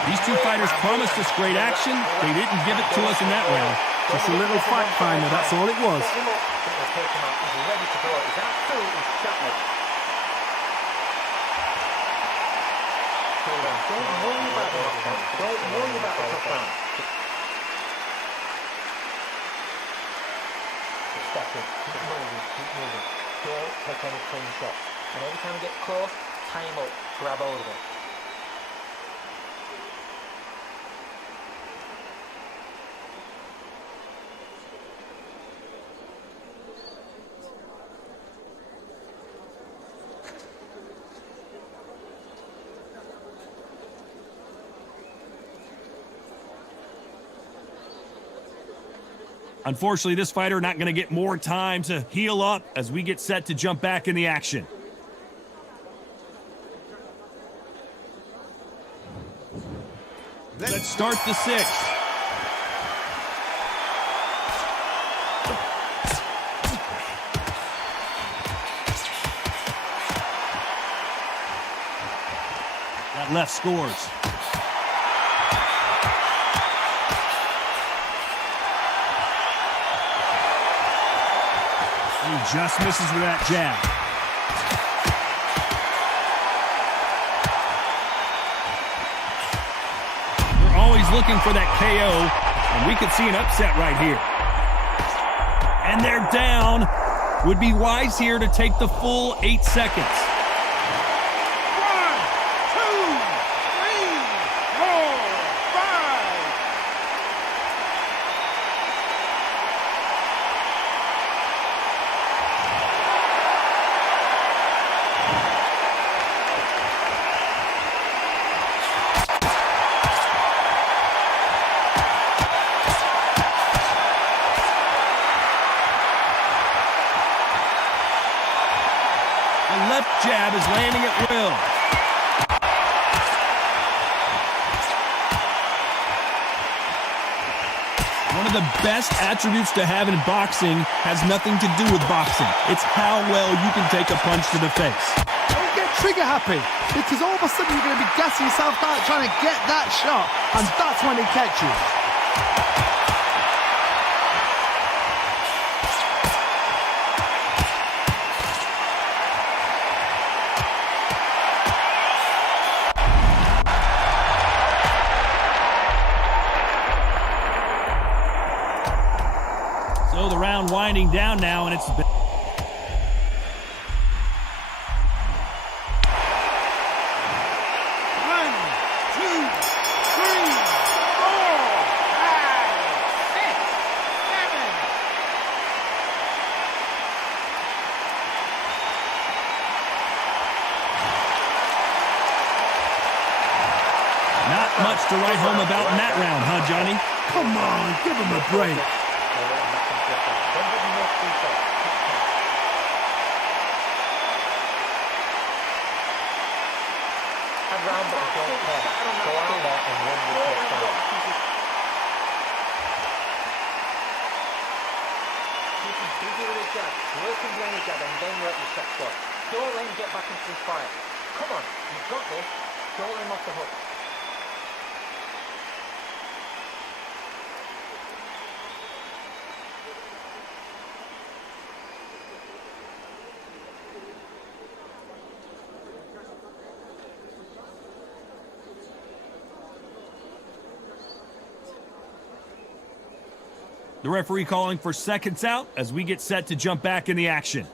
These two fighters promised us great action. They didn't give it to us in that round. Just a little fight finder, that's all it was. Don't worry about the knockdown. Don't worry about the tough round. Step in. Keep moving. Keep moving. Don't take any clean shots. And every time you get close, tie him up. Grab hold of him. Unfortunately, this fighter not going to get more time to heal up as we get set to jump back in the action. Let's start the sixth. That left scores. He just misses with that jab. We're always looking for that KO, and we could see an upset right here. And they're down. Would be wise here to take the full 8 seconds. Left jab is landing at will. One of the best attributes to have in boxing has nothing to do with boxing. It's how well you can take a punch to the face. Don't get trigger happy, because all of a sudden you're going to be gassing yourself out trying to get that shot, and that's when it catches. So the round winding down now, and it's... One, two, three, 4, 5, 6, 7. Not much to write home about in that round, huh, Johnny? Come on, give him a break. Round but don't care. Go out there and win with your style. Keep him busy with his jab, work him behind his jab, and then work your shot shot. Don't let him get back into his fight. Come on, you've got this. Don't let him off the hook. The referee calling for seconds out as we get set to jump back in the action.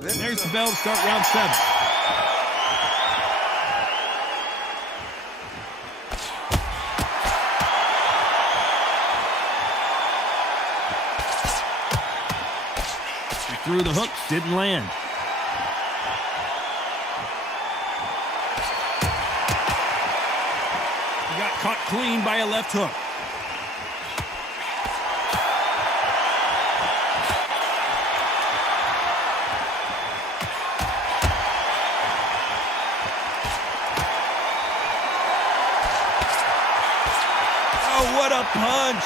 There's the bell to start round 7. He threw the hook, didn't land. Caught clean by a left hook. Oh, what a punch!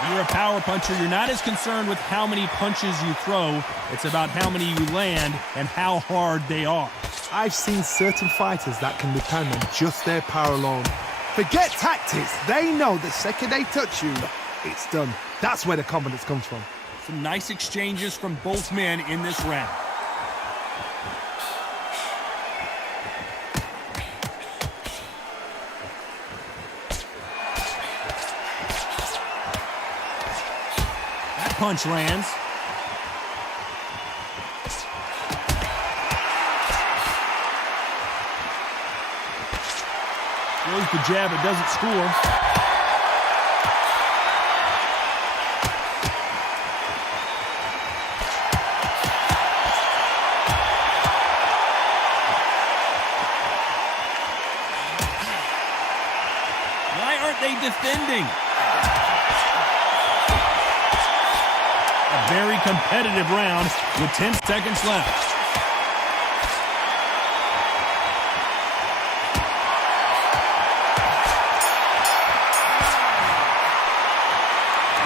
When you're a power puncher, you're not as concerned with how many punches you throw. It's about how many you land and how hard they are. I've seen certain fighters that can depend on just their power alone. Forget tactics. They know the second they touch you, it's done. That's where the confidence comes from. Some nice exchanges from both men in this round. That punch lands. Throws the jab, it doesn't score. defending. A very competitive round with 10 seconds left.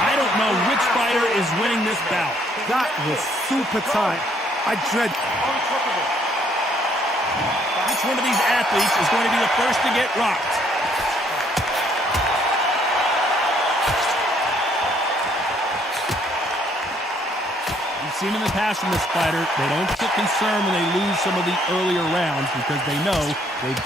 I don't know which fighter is winning this bout. That was super tight. I dread. Each one of these athletes is going to be the first to get rocked. We've seen in the past from this fighter, they don't get concerned when they lose some of the earlier rounds because they know they've...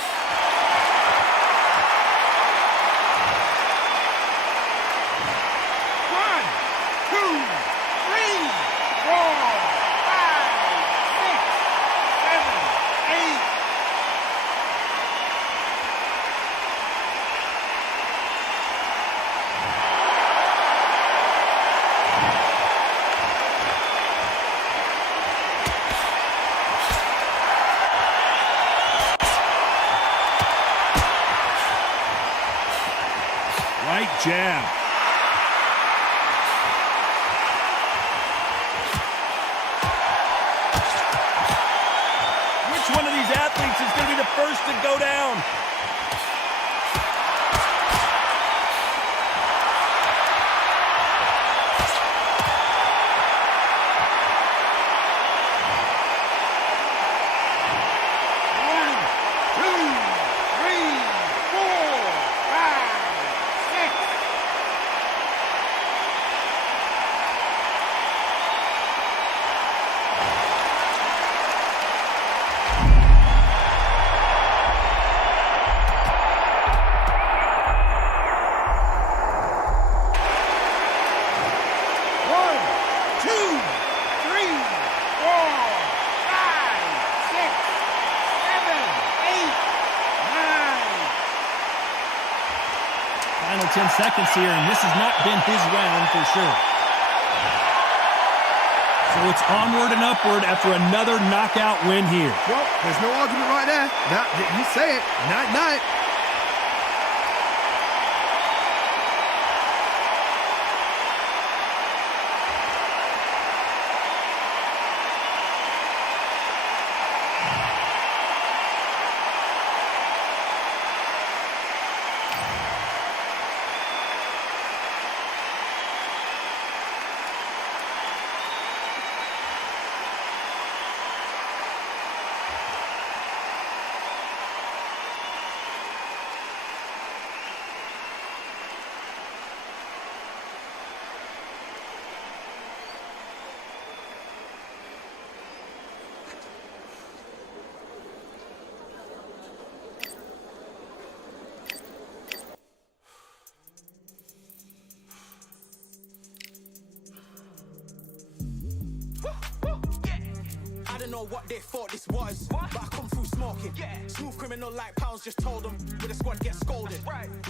Right jab. Which one of these athletes is going to be the first to go down? Final 10 seconds here, and this has not been his round for sure. So it's onward and upward after another knockout win here. Well, there's no argument right there. You say it. Night-night. I don't know what they thought this was, but I come through smoking. Smooth criminal like pounds, just told them with the squad get scolded.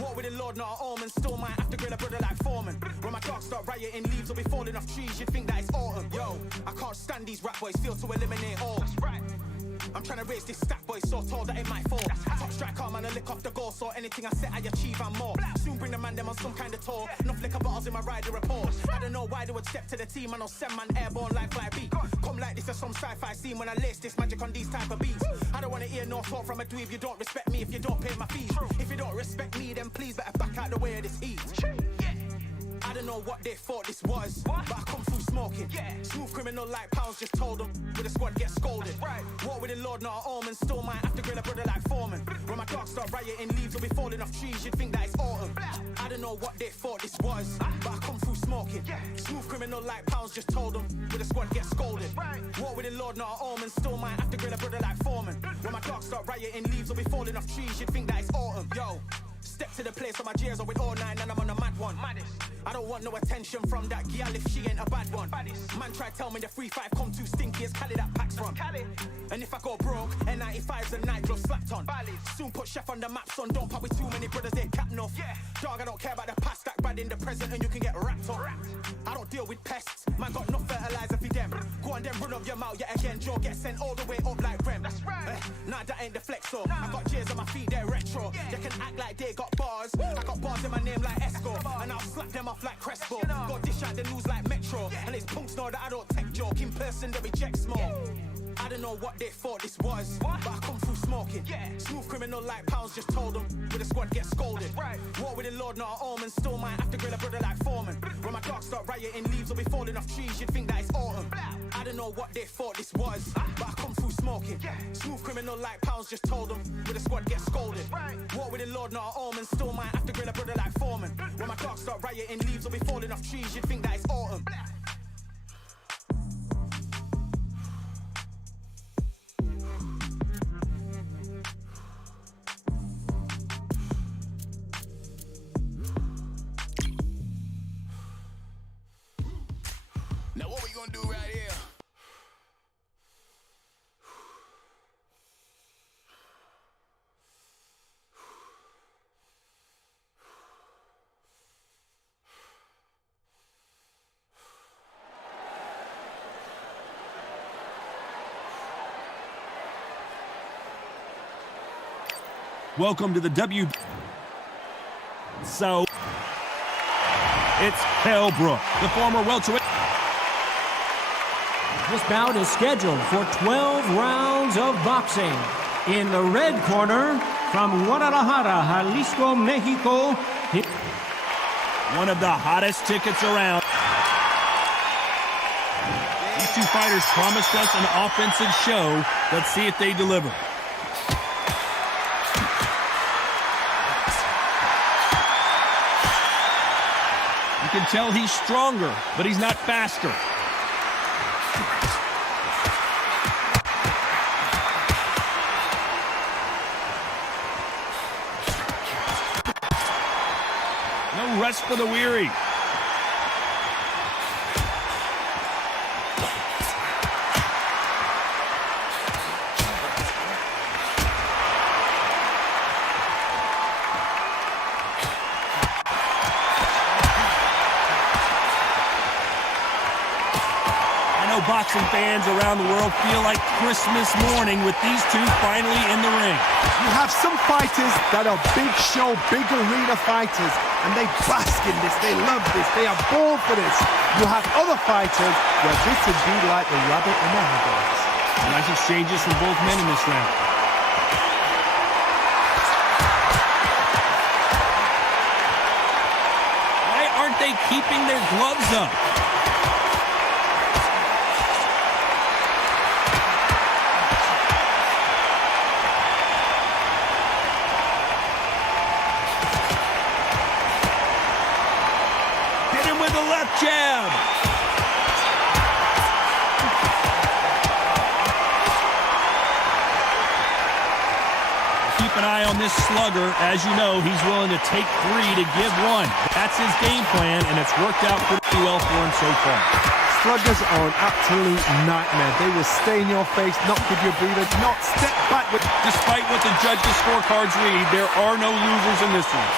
War with the Lord, not an omen. Still might have to grill a brother like Foreman. When my dogs start rioting, leaves will be falling off trees. You'd think that it's autumn. Yo, I can't stand these rap boys, feel to eliminate all. I'm trying to raise this stack, boy, so tall that it might fall. Top striker, man, I lick off the goal, so anything I set, I achieve and more. Soon bring the man them on some kind of tour. Enough liquor bottles in my rider report. I don't know why they would step to the team, I know send man airborne like fly beat. Come like this as some sci-fi scene when I lace this magic on these type of beats. I don't want to hear no talk from a dweeb. You don't respect me if you don't pay my fees. If you don't respect me, then please better back out the way of this heat. I don't know what they thought this was, but I come through smoking. Smooth criminal like pounds, just told them with the squad get scolded. War with the Lord, not an omen. Still might have to grill a brother like Foreman. When my dogs start rioting, leaves will be falling off trees. You'd think that it's autumn. I don't know what they thought this was, but I come through smoking. Smooth criminal like pounds, just told them with the squad get scolded. War with the Lord, not an omen. Still might have to grill a brother like Foreman. When my dogs start rioting, leaves will be falling off trees. You'd think that it's autumn. Yo, step to the place on my jeers are with all nine and I'm on a mad one. I don't want no attention from that gal if she ain't a bad one. Man try tell me the 3-5 come too stinky as Cali that packs from. And if I go broke, N95s and nitro slapped on. Soon put Chef on the map, son. Don't pop with too many brothers, they cap enough. Dog, I don't care about the past, stack bad in the present and you can get wrapped up. I don't deal with pests, man got no fertilizer for them. Go on then run up your mouth yet again. Joe get sent all the way up like Rem. Nah, that ain't the flex, so I got J's on my feet, they're retro. They can act like they got bars. I got bars in my name like before. Got dish out the news like Metro. And it's punks know that I don't take joke. In person, they reject smoke. I don't know what they thought this was, but I come through smoking. Smooth criminal like Pounds just told them, with the squad get scolded. War with the Lord, not an omen. Still might have to grill a brother like Foreman. When my dogs start rioting, leaves will be falling off trees. You'd think that it's autumn. I don't know what they thought this was, but I come through smoking. Smooth criminal like Pounds just told them, with the squad get scolded. War with the Lord, not an omen. Still might have to grill a brother like Foreman. When my dogs start rioting, leaves will be falling off trees. You'd think that it's autumn. Now what we gonna do right here? Welcome to the So, it's Hellbrook, the former welterweight. This bout is scheduled for 12 rounds of boxing. In the red corner, from Guadalajara, Jalisco, Mexico, one of the hottest tickets around. These two fighters promised us an offensive show. Let's see if they deliver. You can tell he's stronger, but he's not faster. No rest for the weary. Boxing fans around the world feel like Christmas morning with these two finally in the ring. You have some fighters that are big show, big arena fighters, and they bask in this, they love this, they are born for this. You have other fighters where this would be like the rabbit in the headlights. Nice exchanges from both men in this round. Why aren't they keeping their gloves up? Jab. Keep an eye on this slugger. As you know, he's willing to take 3 to give 1. That's his game plan, and it's worked out pretty well for him so far. Sluggers are an absolute nightmare. They will stay in your face, not give you a breather, not step back. Despite what the judges' scorecards read, there are no losers in this one.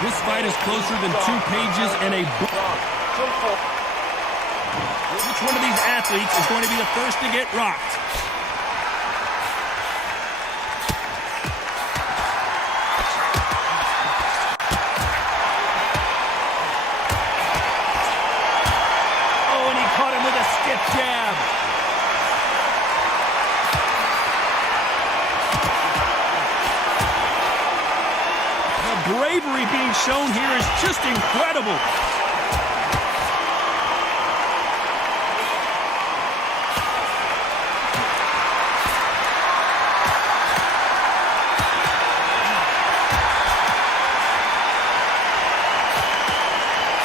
This fight is closer than 2 pages and a book. Which one of these athletes is going to be the first to get rocked? Oh, and he caught him with a stiff jab. Bravery being shown here is just incredible.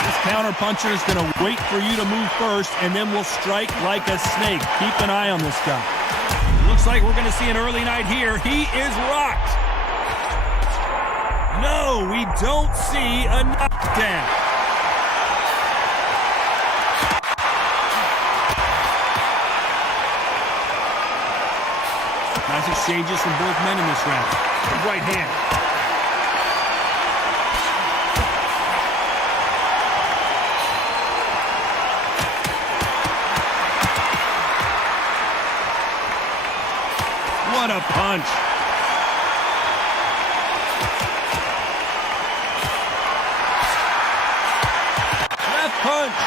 This counter-puncher is going to wait for you to move first, and then will strike like a snake. Keep an eye on this guy. Looks like we're going to see an early night here. He is rocked. No, we don't see a knockdown. Nice exchanges from both men in this round. Right hand. punch. Left punch.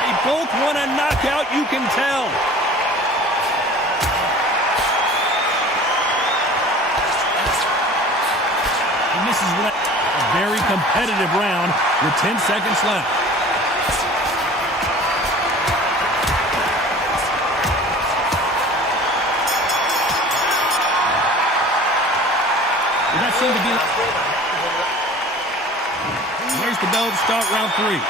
They both want a knockout, you can tell. This is a very competitive round with 10 seconds left. Well, that seemed to be... There's the bell to start round 3.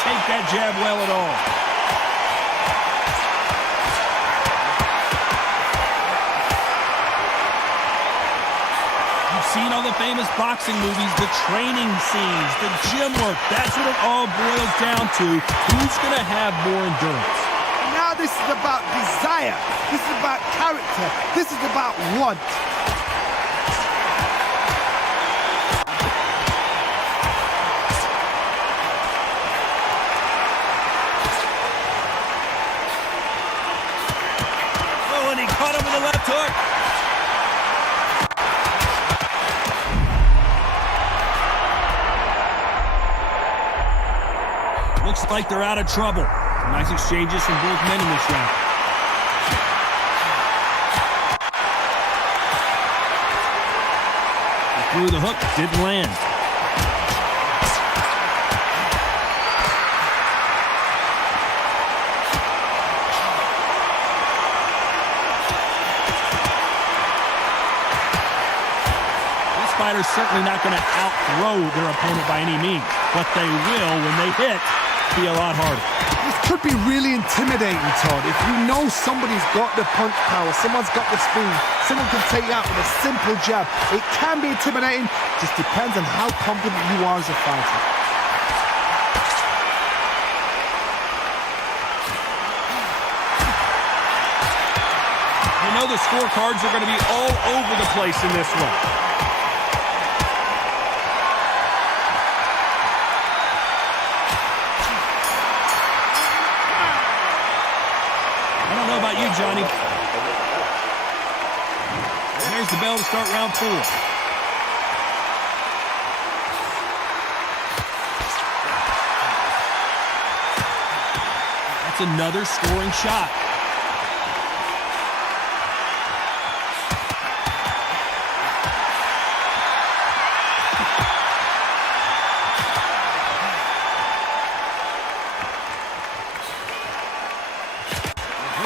Take that jab well at all. You've seen all the famous boxing movies, the training scenes, the gym work. That's what it all boils down to. Who's going to have more endurance? Now this is about desire. This is about character. This is about want. And he caught him with a left hook. Looks like they're out of trouble. Nice exchanges from both men in this round. He threw the hook, didn't land. Fighter's certainly not going to outthrow their opponent by any means, but they will, when they hit, be a lot harder. This could be really intimidating, Todd. If you know somebody's got the punch power, someone's got the speed, someone can take you out with a simple jab, it can be intimidating. Just depends on how confident you are as a fighter. You know the scorecards are going to be all over the place in this one. You, Johnny. There's the bell to start round 4. That's another scoring shot.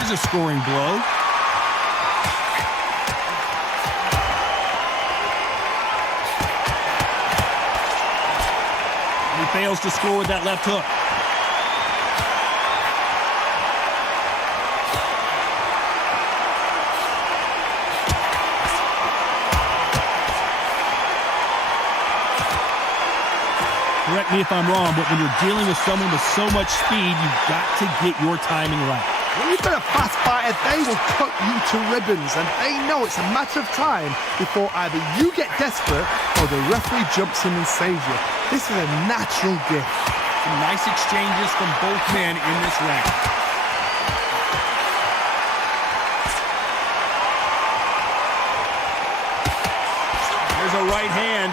A scoring blow. He fails to score with that left hook. Correct me if I'm wrong, but when you're dealing with someone with so much speed, you've got to get your timing right. When you've got a fast fighter, they will cut you to ribbons, and they know it's a matter of time before either you get desperate or the referee jumps in and saves you. This is a natural gift. Some nice exchanges from both men in this round. There's a right hand.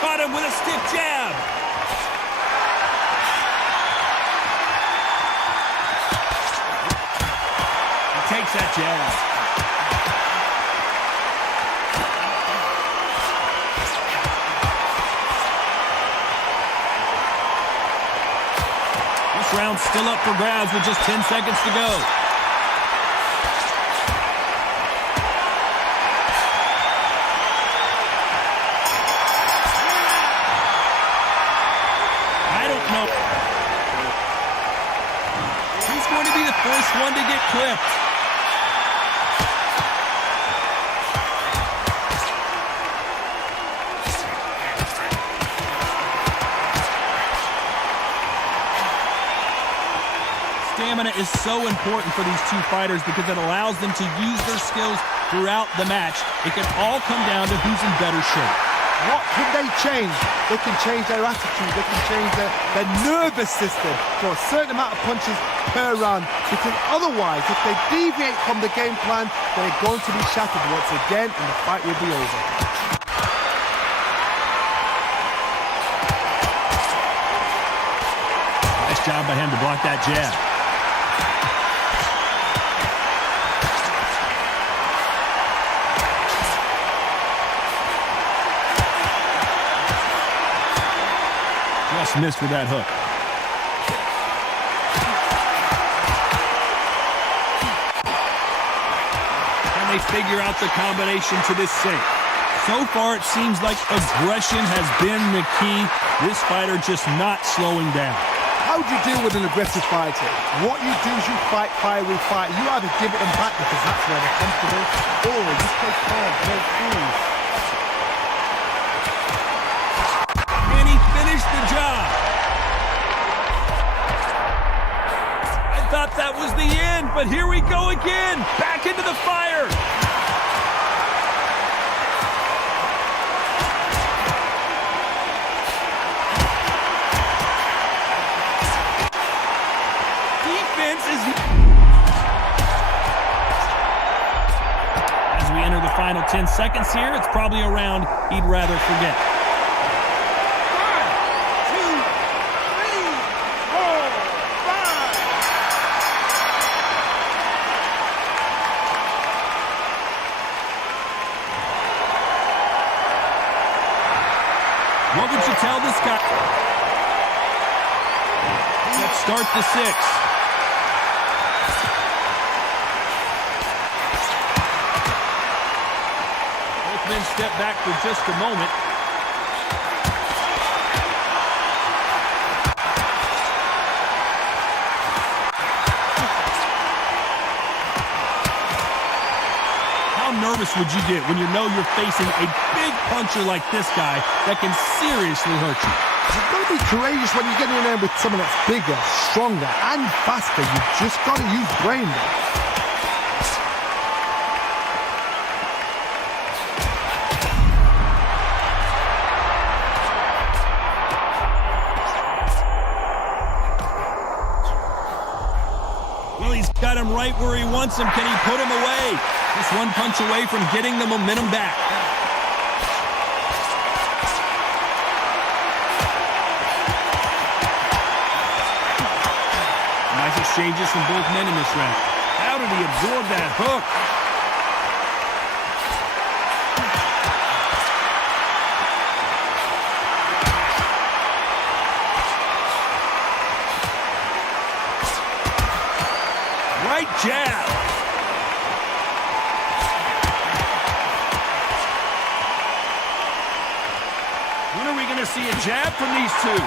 Caught him with a stiff jab. He takes that jab. This round's still up for grabs with just 10 seconds to go. First one to get clipped. Stamina is so important for these two fighters because it allows them to use their skills throughout the match. It can all come down to who's in better shape. What can they change? They can change their attitude. They can change their nervous system for a certain amount of punches per round. Because otherwise, if they deviate from the game plan, they're going to be shattered once again and the fight will be over. Nice job by him to block that jab. Just missed with that hook. Can they figure out the combination to this sink? So far, it seems like aggression has been the key. This fighter just not slowing down. How do you deal with an aggressive fighter? What you do is you fight fire with fight. You either give it them back because that's where they're comfortable, or you take hard, go through. And he finished the job. I thought that was the end, but here we go again. Back into the fire. As we enter the final 10 seconds here, it's probably a round he'd rather forget. 1, 2, 3, 4, 5. What would you tell this guy? Let's start the 6. Then step back for just a moment. How nervous would you get when you know you're facing a big puncher like this guy that can seriously hurt you? You've got to be courageous when you get in there with someone that's bigger, stronger, and faster. You've just got to use brain there. Well, he's got him right where he wants him. Can he put him away? Just one punch away from getting the momentum back. Nice exchanges from both men in this round. How did he absorb that hook? Right jab. When are we going to see a jab from these two?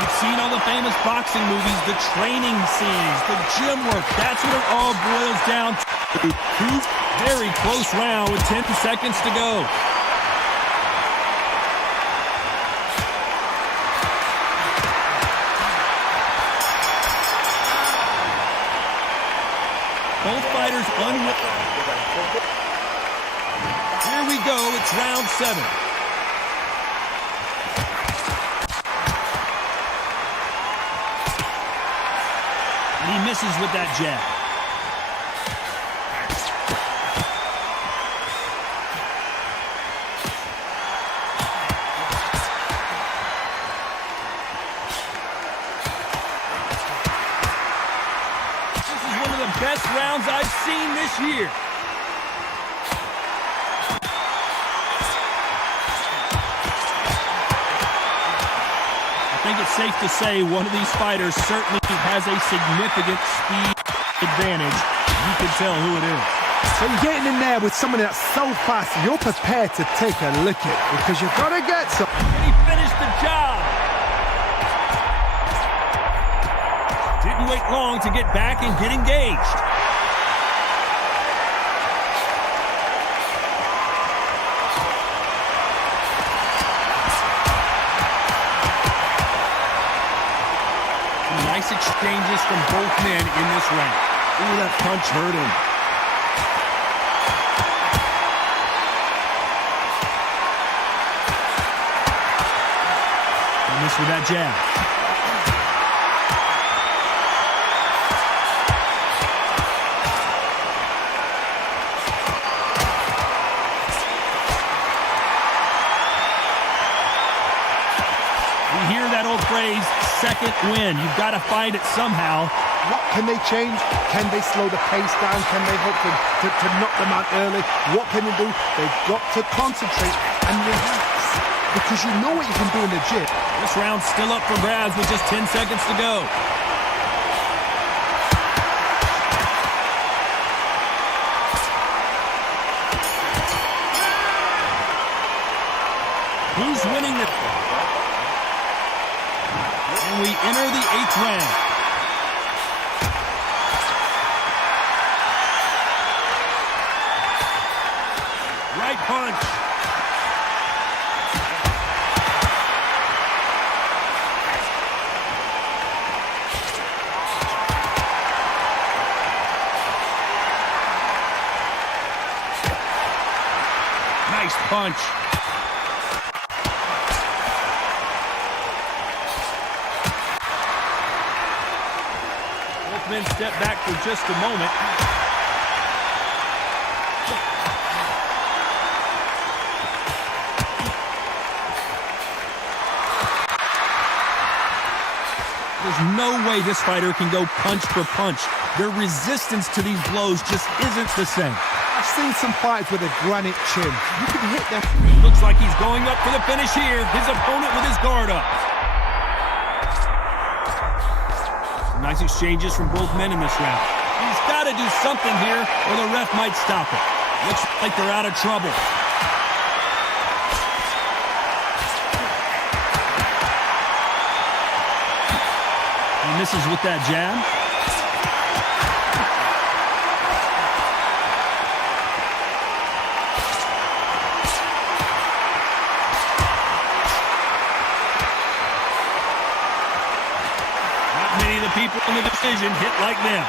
You've seen all the famous boxing movies, the training scenes, the gym work. That's what it all boils down to. Very close round with 10 seconds to go. Both fighters unwilling. Here we go. It's round 7. And he misses with that jab. This is one of the best rounds I've seen this year. I think it's safe to say one of these fighters certainly has a significant speed advantage. You can tell who it is. So you're getting in there with someone that's so fast, you're prepared to take a licking because you've got to get some. And he finished the job. Didn't wait long to get back and get engaged. Some nice exchanges from both men in this round. Ooh, that punch hurt him. Missed with that jab. We hear that old phrase, second win. You've got to find it somehow. What can they change? Can they slow the pace down? Can they hope to knock them out early? What can they do? They've got to concentrate and relax because you know what you can do in the gym. This round's still up for grabs with just 10 seconds to go. Who's winning the... And we enter the 8th round. Right punch. Nice punch. Both men step back for just a moment. There's no way this fighter can go punch for punch. Their resistance to these blows just isn't the same. I've seen some fighters with a granite chin. You can hit them. Looks like he's going up for the finish here. His opponent with his guard up. Some nice exchanges from both men in this round. He's got to do something here or the ref might stop it. Looks like they're out of trouble. He misses with that jab. Not many of the people in the division hit like them.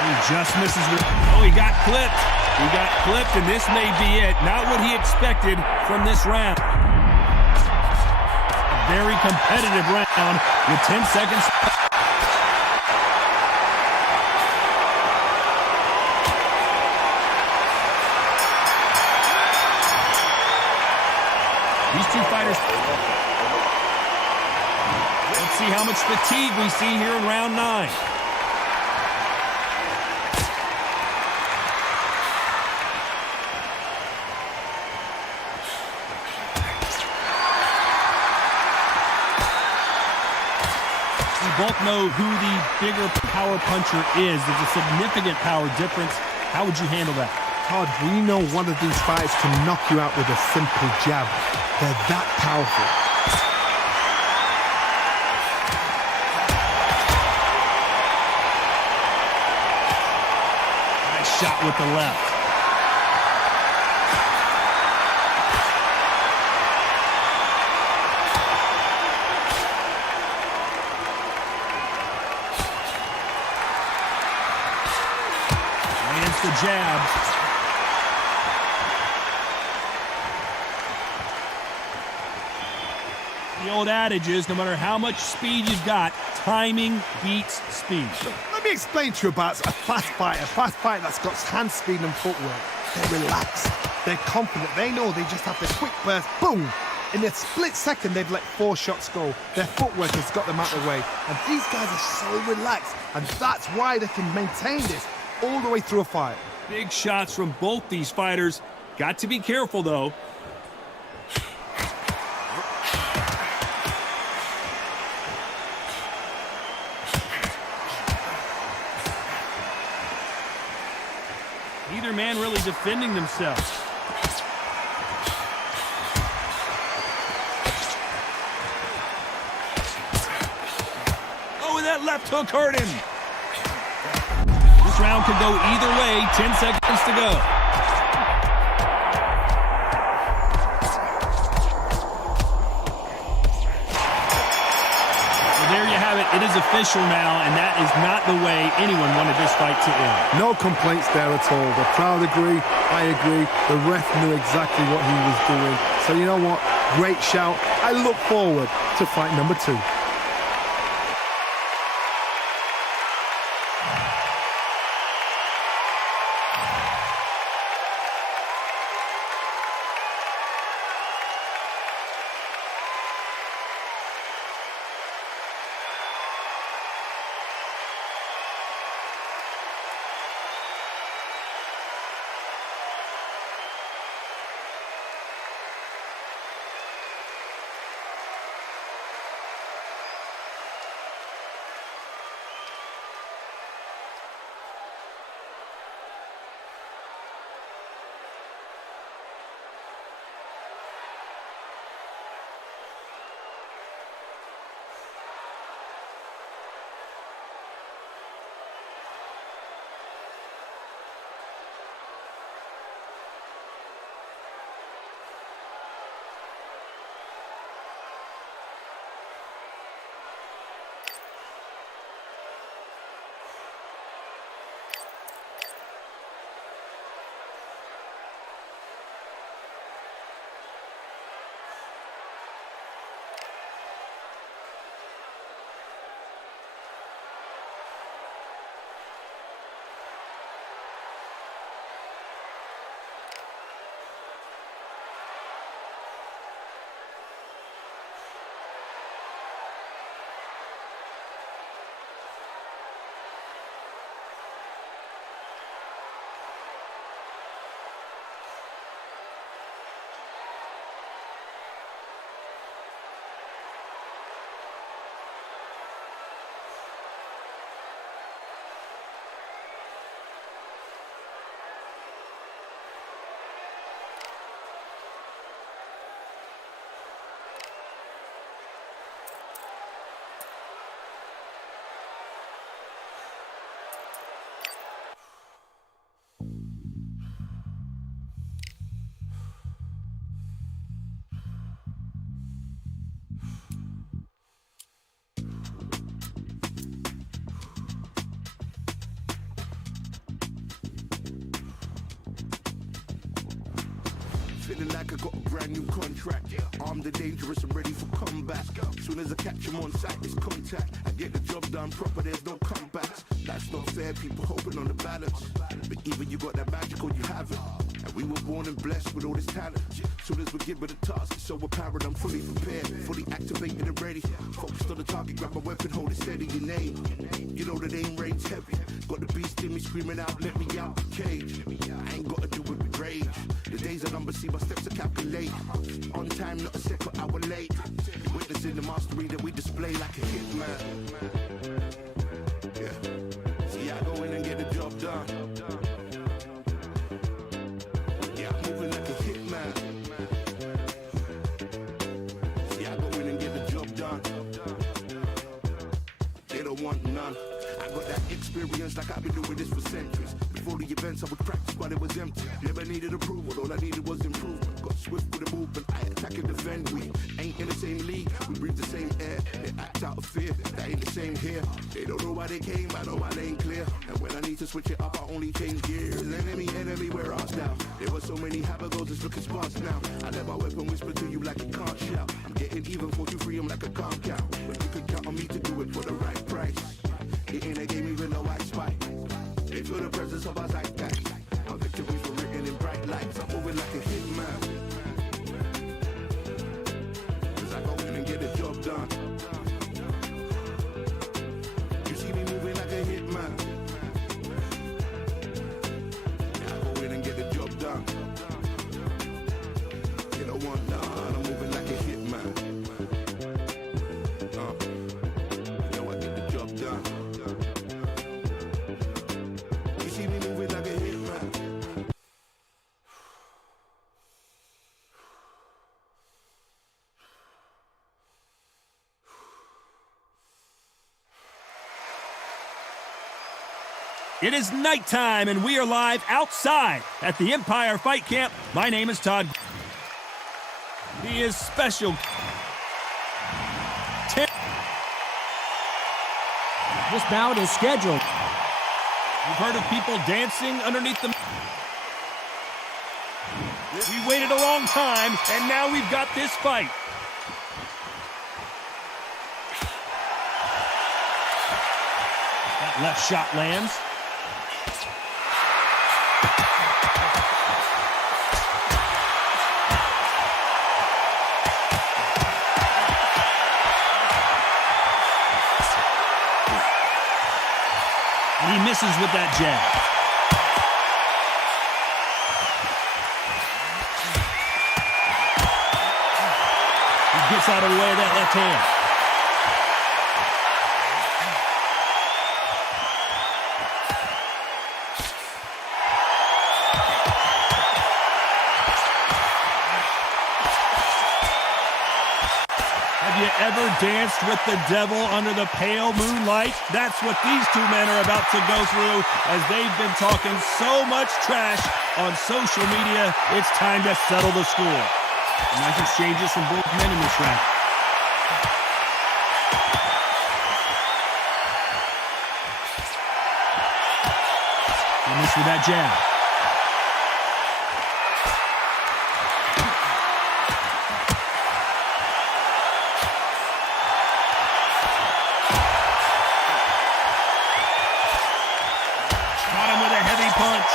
He just misses with... Oh, he got clipped. He got clipped, and this may be it. Not what he expected from this round. A very competitive round with 10 seconds. These two fighters. Let's see how much fatigue we see here in round 9. We both know who the bigger power puncher is. There's a significant power difference. How would you handle that? Todd, we know one of these fighters can knock you out with a simple jab. They're that powerful. Nice shot with the left. Lands the jab. The old adage is, no matter how much speed you've got, timing beats speed. Let me explain to you about a fast fighter that's got hand speed and footwork. They're relaxed, they're confident, they know they just have the quick burst, boom! In a split second, they've let 4 shots go. Their footwork has got them out of the way. And these guys are so relaxed, and that's why they can maintain this all the way through a fight. Big shots from both these fighters. Got to be careful, though. Neither man really defending themselves. Oh, and that left hook hurt him. This round could go either way. 10 seconds to go. There you have it. It is official now, and that is not the way anyone wanted this fight to end. No complaints there at all. The crowd agree. I agree. The ref knew exactly what he was doing. So you know what? Great shout. I look forward to fight number 2. Feeling like I got a brand new contract. Armed and dangerous, I'm ready for comeback. Soon as I catch him on sight, it's contact. I get the job done proper, there's no comebacks. That's not fair, people hoping on the balance. But even you got that magical, you haven't. And we were born and blessed with all this talent. Soon as we get with the task, it's so apparent, I'm fully prepared, fully activated and ready. Focused on the target, grab my weapon, hold it steady, your name. You know the name reigns heavy. Got the beast in me screaming out, let me out the cage. I ain't gotta do it with rage. The days are numbered, see my steps are calculate. On time, not a second hour late. Witnessing the mastery that we display like a hitman. Yeah. See, I go in and get the job done. Yeah, I'm moving like a hitman. See, I go in and get the job done. They don't want none. I got that experience like I've been doing this for centuries. Before the events I would practice while it was empty. Never needed approval, all I needed was improvement. Got swift with the movement, I attack and defend. We ain't in the same league, we breathe the same air. They act out of fear, that ain't the same here. They don't know why they came, I know why they ain't clear. And when I need to switch it up, I only change gears. Enemy, where art thou? There were so many habagos, it's looking sparse now. I let my weapon whisper to you like a can't shout. I'm getting even, 43, I'm like a can't count. But you can count on me to do it for the right price. It ain't a game even though I spike. They feel the presence of our zeitgeist. Our victories were written in bright lights. I'm moving like a hitman. Cause I go in and get the job done. You see me moving like a hitman. Yeah, I go in and get the job done. You don't want none. I'm moving like a hitman. You know I get the job done. You see me moving like a hitman. It is nighttime, and we are live outside at the Empire Fight Camp. My name is Todd. He is special. This bout is scheduled. You've heard of people dancing underneath the... We waited a long time, and now we've got this fight. That left shot lands. And he misses with that jab. He gets out of the way of that left hand. Have you ever danced with the devil under the pale moonlight? That's what these two men are about to go through as they've been talking so much trash on social media. It's time to settle the score. Nice exchanges from both men in this round. He missed with that jab. Punch.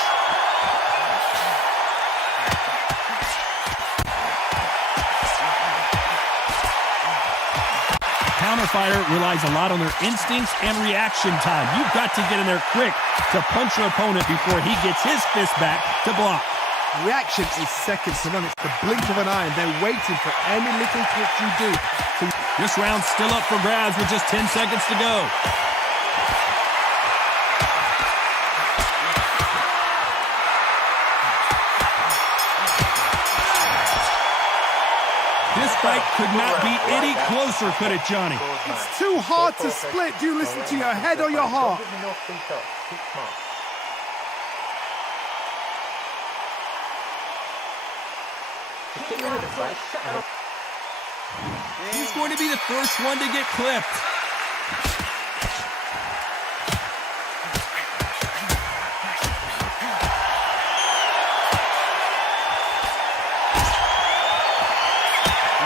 Counter fighter relies a lot on their instincts and reaction time. You've got to get in there quick to punch your opponent before he gets his fist back to block. Reaction is second to none. It's the blink of an eye, and they're waiting for any little twitch you do. This round's still up for grabs with just 10 seconds to go. This fight could not be any closer, could it, Johnny? It's too hard to split. Do you listen to your head or your heart? He's going to be the first one to get clipped.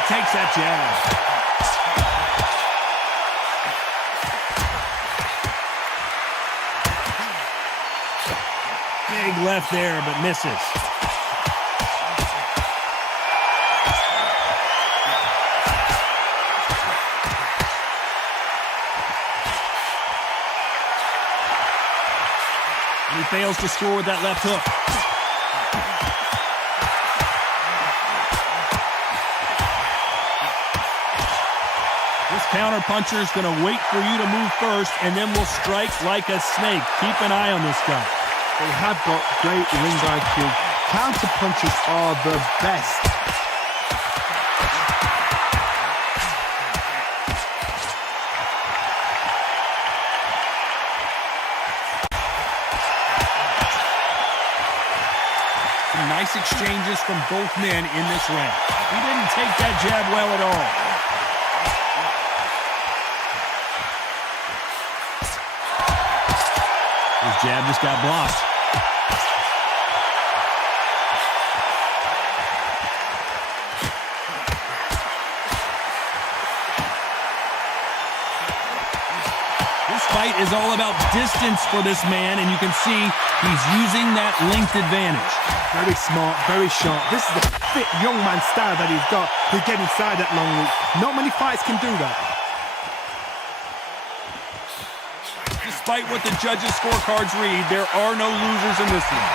Takes that jab. Big left there, but misses. And he fails to score with that left hook. Counter puncher is going to wait for you to move first, and then will strike like a snake. Keep an eye on this guy. They have got great ring IQ. Counter punches are the best. Some nice exchanges from both men in this round. He didn't take that jab well at all. His jab just got blocked. This fight is all about distance for this man, and you can see he's using that length advantage. Very smart, very sharp. This is the fit young man style that he's got to get inside that long reach. Not many fights can do that. Despite what the judges' scorecards read, there are no losers in this one.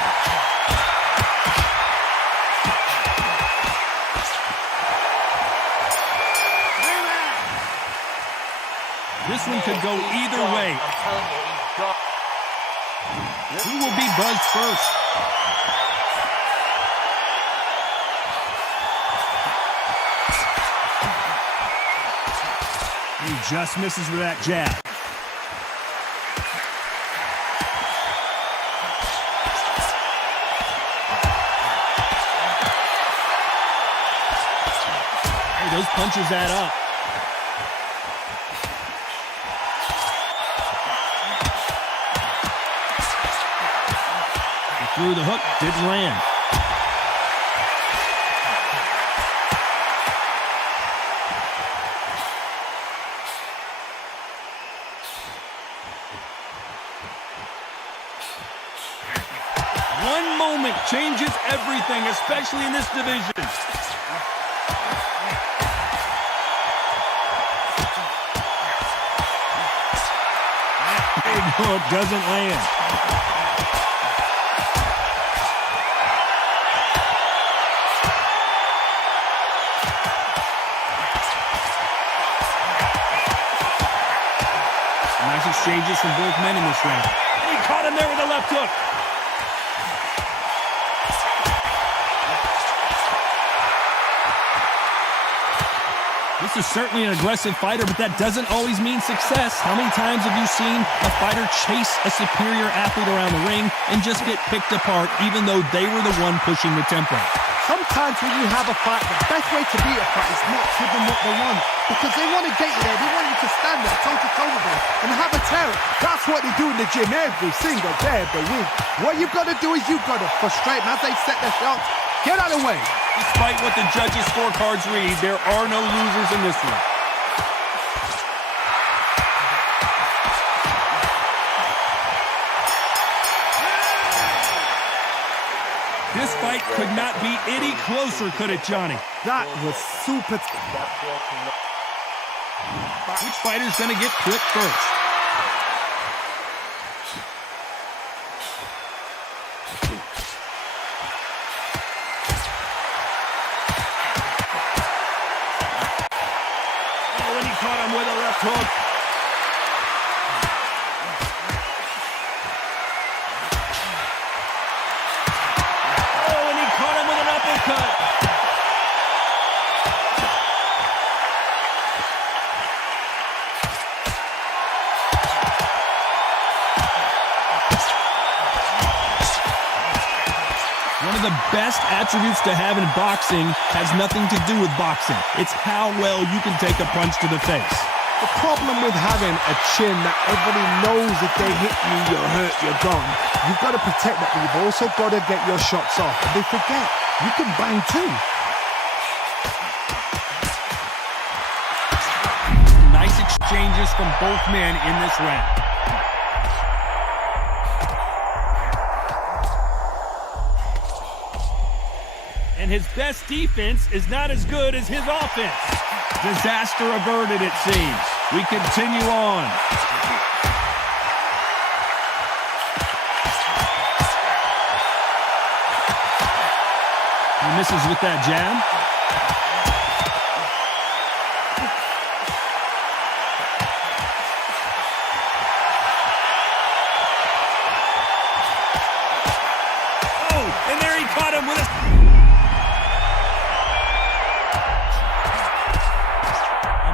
This one could go either way. Who will be buzzed first? He just misses with that jab. those punches add up. He threw the hook, didn't land. One moment changes everything, especially in this division. Big hook doesn't land. Nice exchanges from both men in this round. And he caught him there with a left hook. This is certainly an aggressive fighter, but that doesn't always mean success. How many times have you seen a fighter chase a superior athlete around the ring and just get picked apart even though they were the one pushing the tempo? Sometimes when you have a fight, the best way to beat a fight is not give them what they want. Because they want to get you there. They want you to stand there toe-to-toe with them and have a terror. That's what they do in the gym every single day of the week. What you've got to do is you've got to frustrate them as they set their shots. Get out of the way. Despite what the judges' scorecards read, there are no losers in this one. This fight could not be any closer, could it, Johnny? That was super. Which fighter's going to get clipped first? Oh, and he caught him with a left hook. Oh, and he caught him with an uppercut. One of the best attributes to have in boxing has nothing to do with boxing. It's how well you can take a punch to the face. The problem with having a chin that everybody knows if they hit you, you're hurt, you're gone. You've got to protect that, but you've also got to get your shots off. And they forget, you can bang too. Nice exchanges from both men in this round. And his best defense is not as good as his offense. Disaster averted, it seems. We continue on. He misses with that jab. Oh, and there he caught him with a...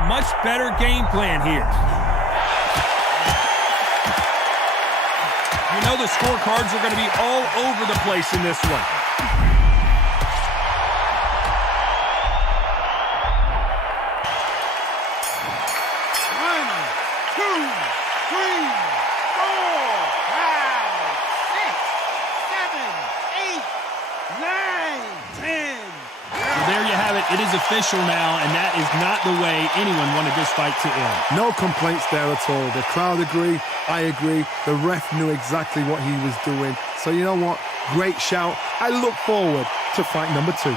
Much better game plan here. You know the scorecards are going to be all over the place in this one. 1, 2, 3, 4, 5, 6, 7, 8, 9, 10. So there you have it. It is official now, and that is not the way anyone wanted this fight to end. No complaints there at all. The crowd agree. I agree. The ref knew exactly what he was doing. So you know what? Great shout. I look forward to fight number 2.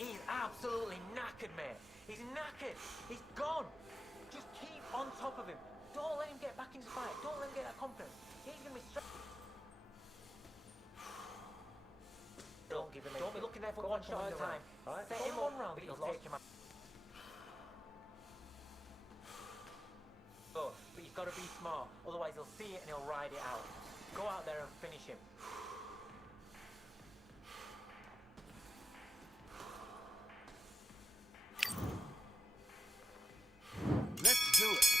He's absolutely knackered, mate. He's knackered. He's gone. Just keep on top of him. Don't let him get back into the fight. Don't let him get that confidence. He's going to be stressed. Don't give him. Don't be looking there for one shot at a time. Right. Set him one round, but he'll take him out. But you've got to be smart. Otherwise, he'll see it and he'll ride it out. Go out there and finish him. Let's do it.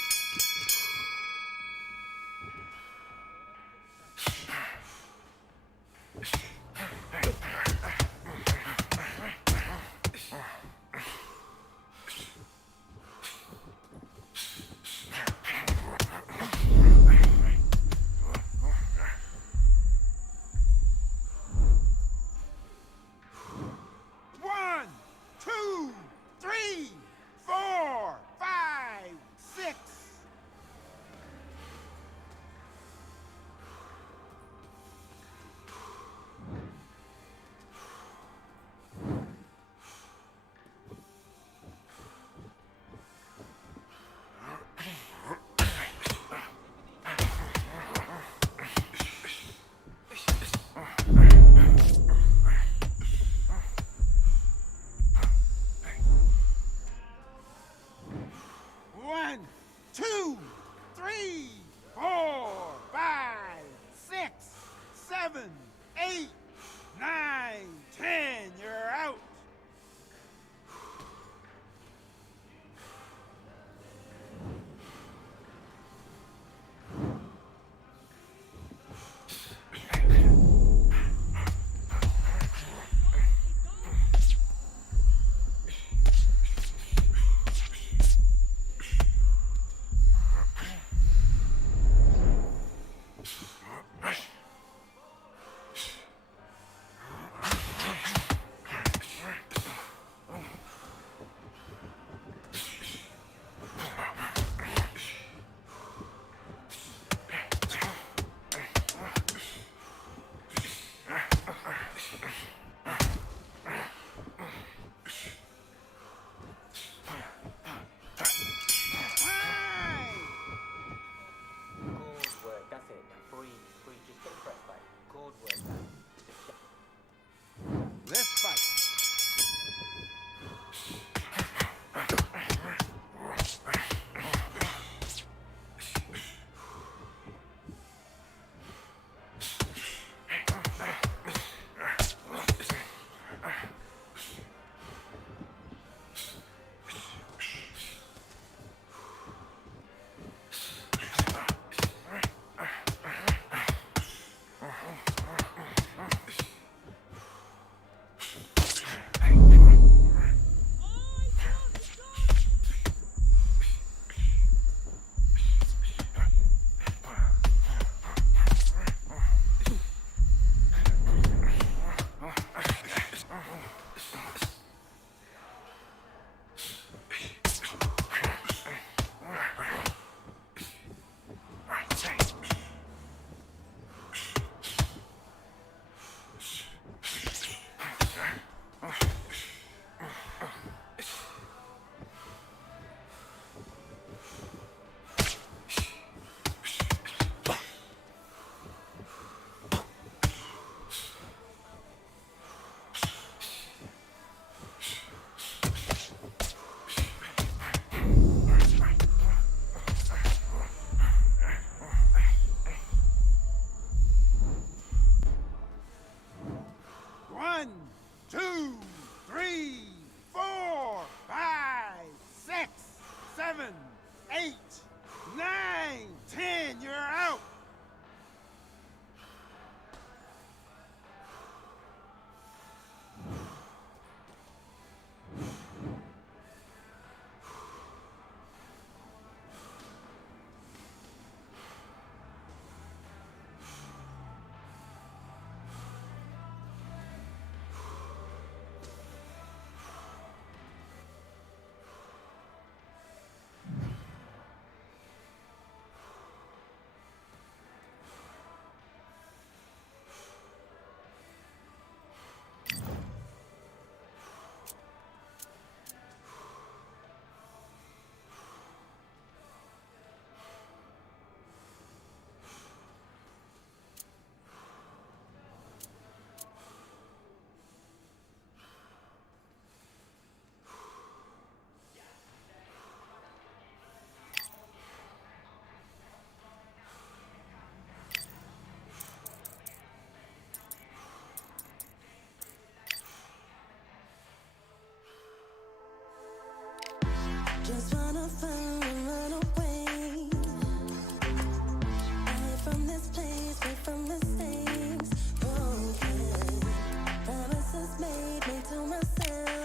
this place, free from mistakes. Broken promises made to myself.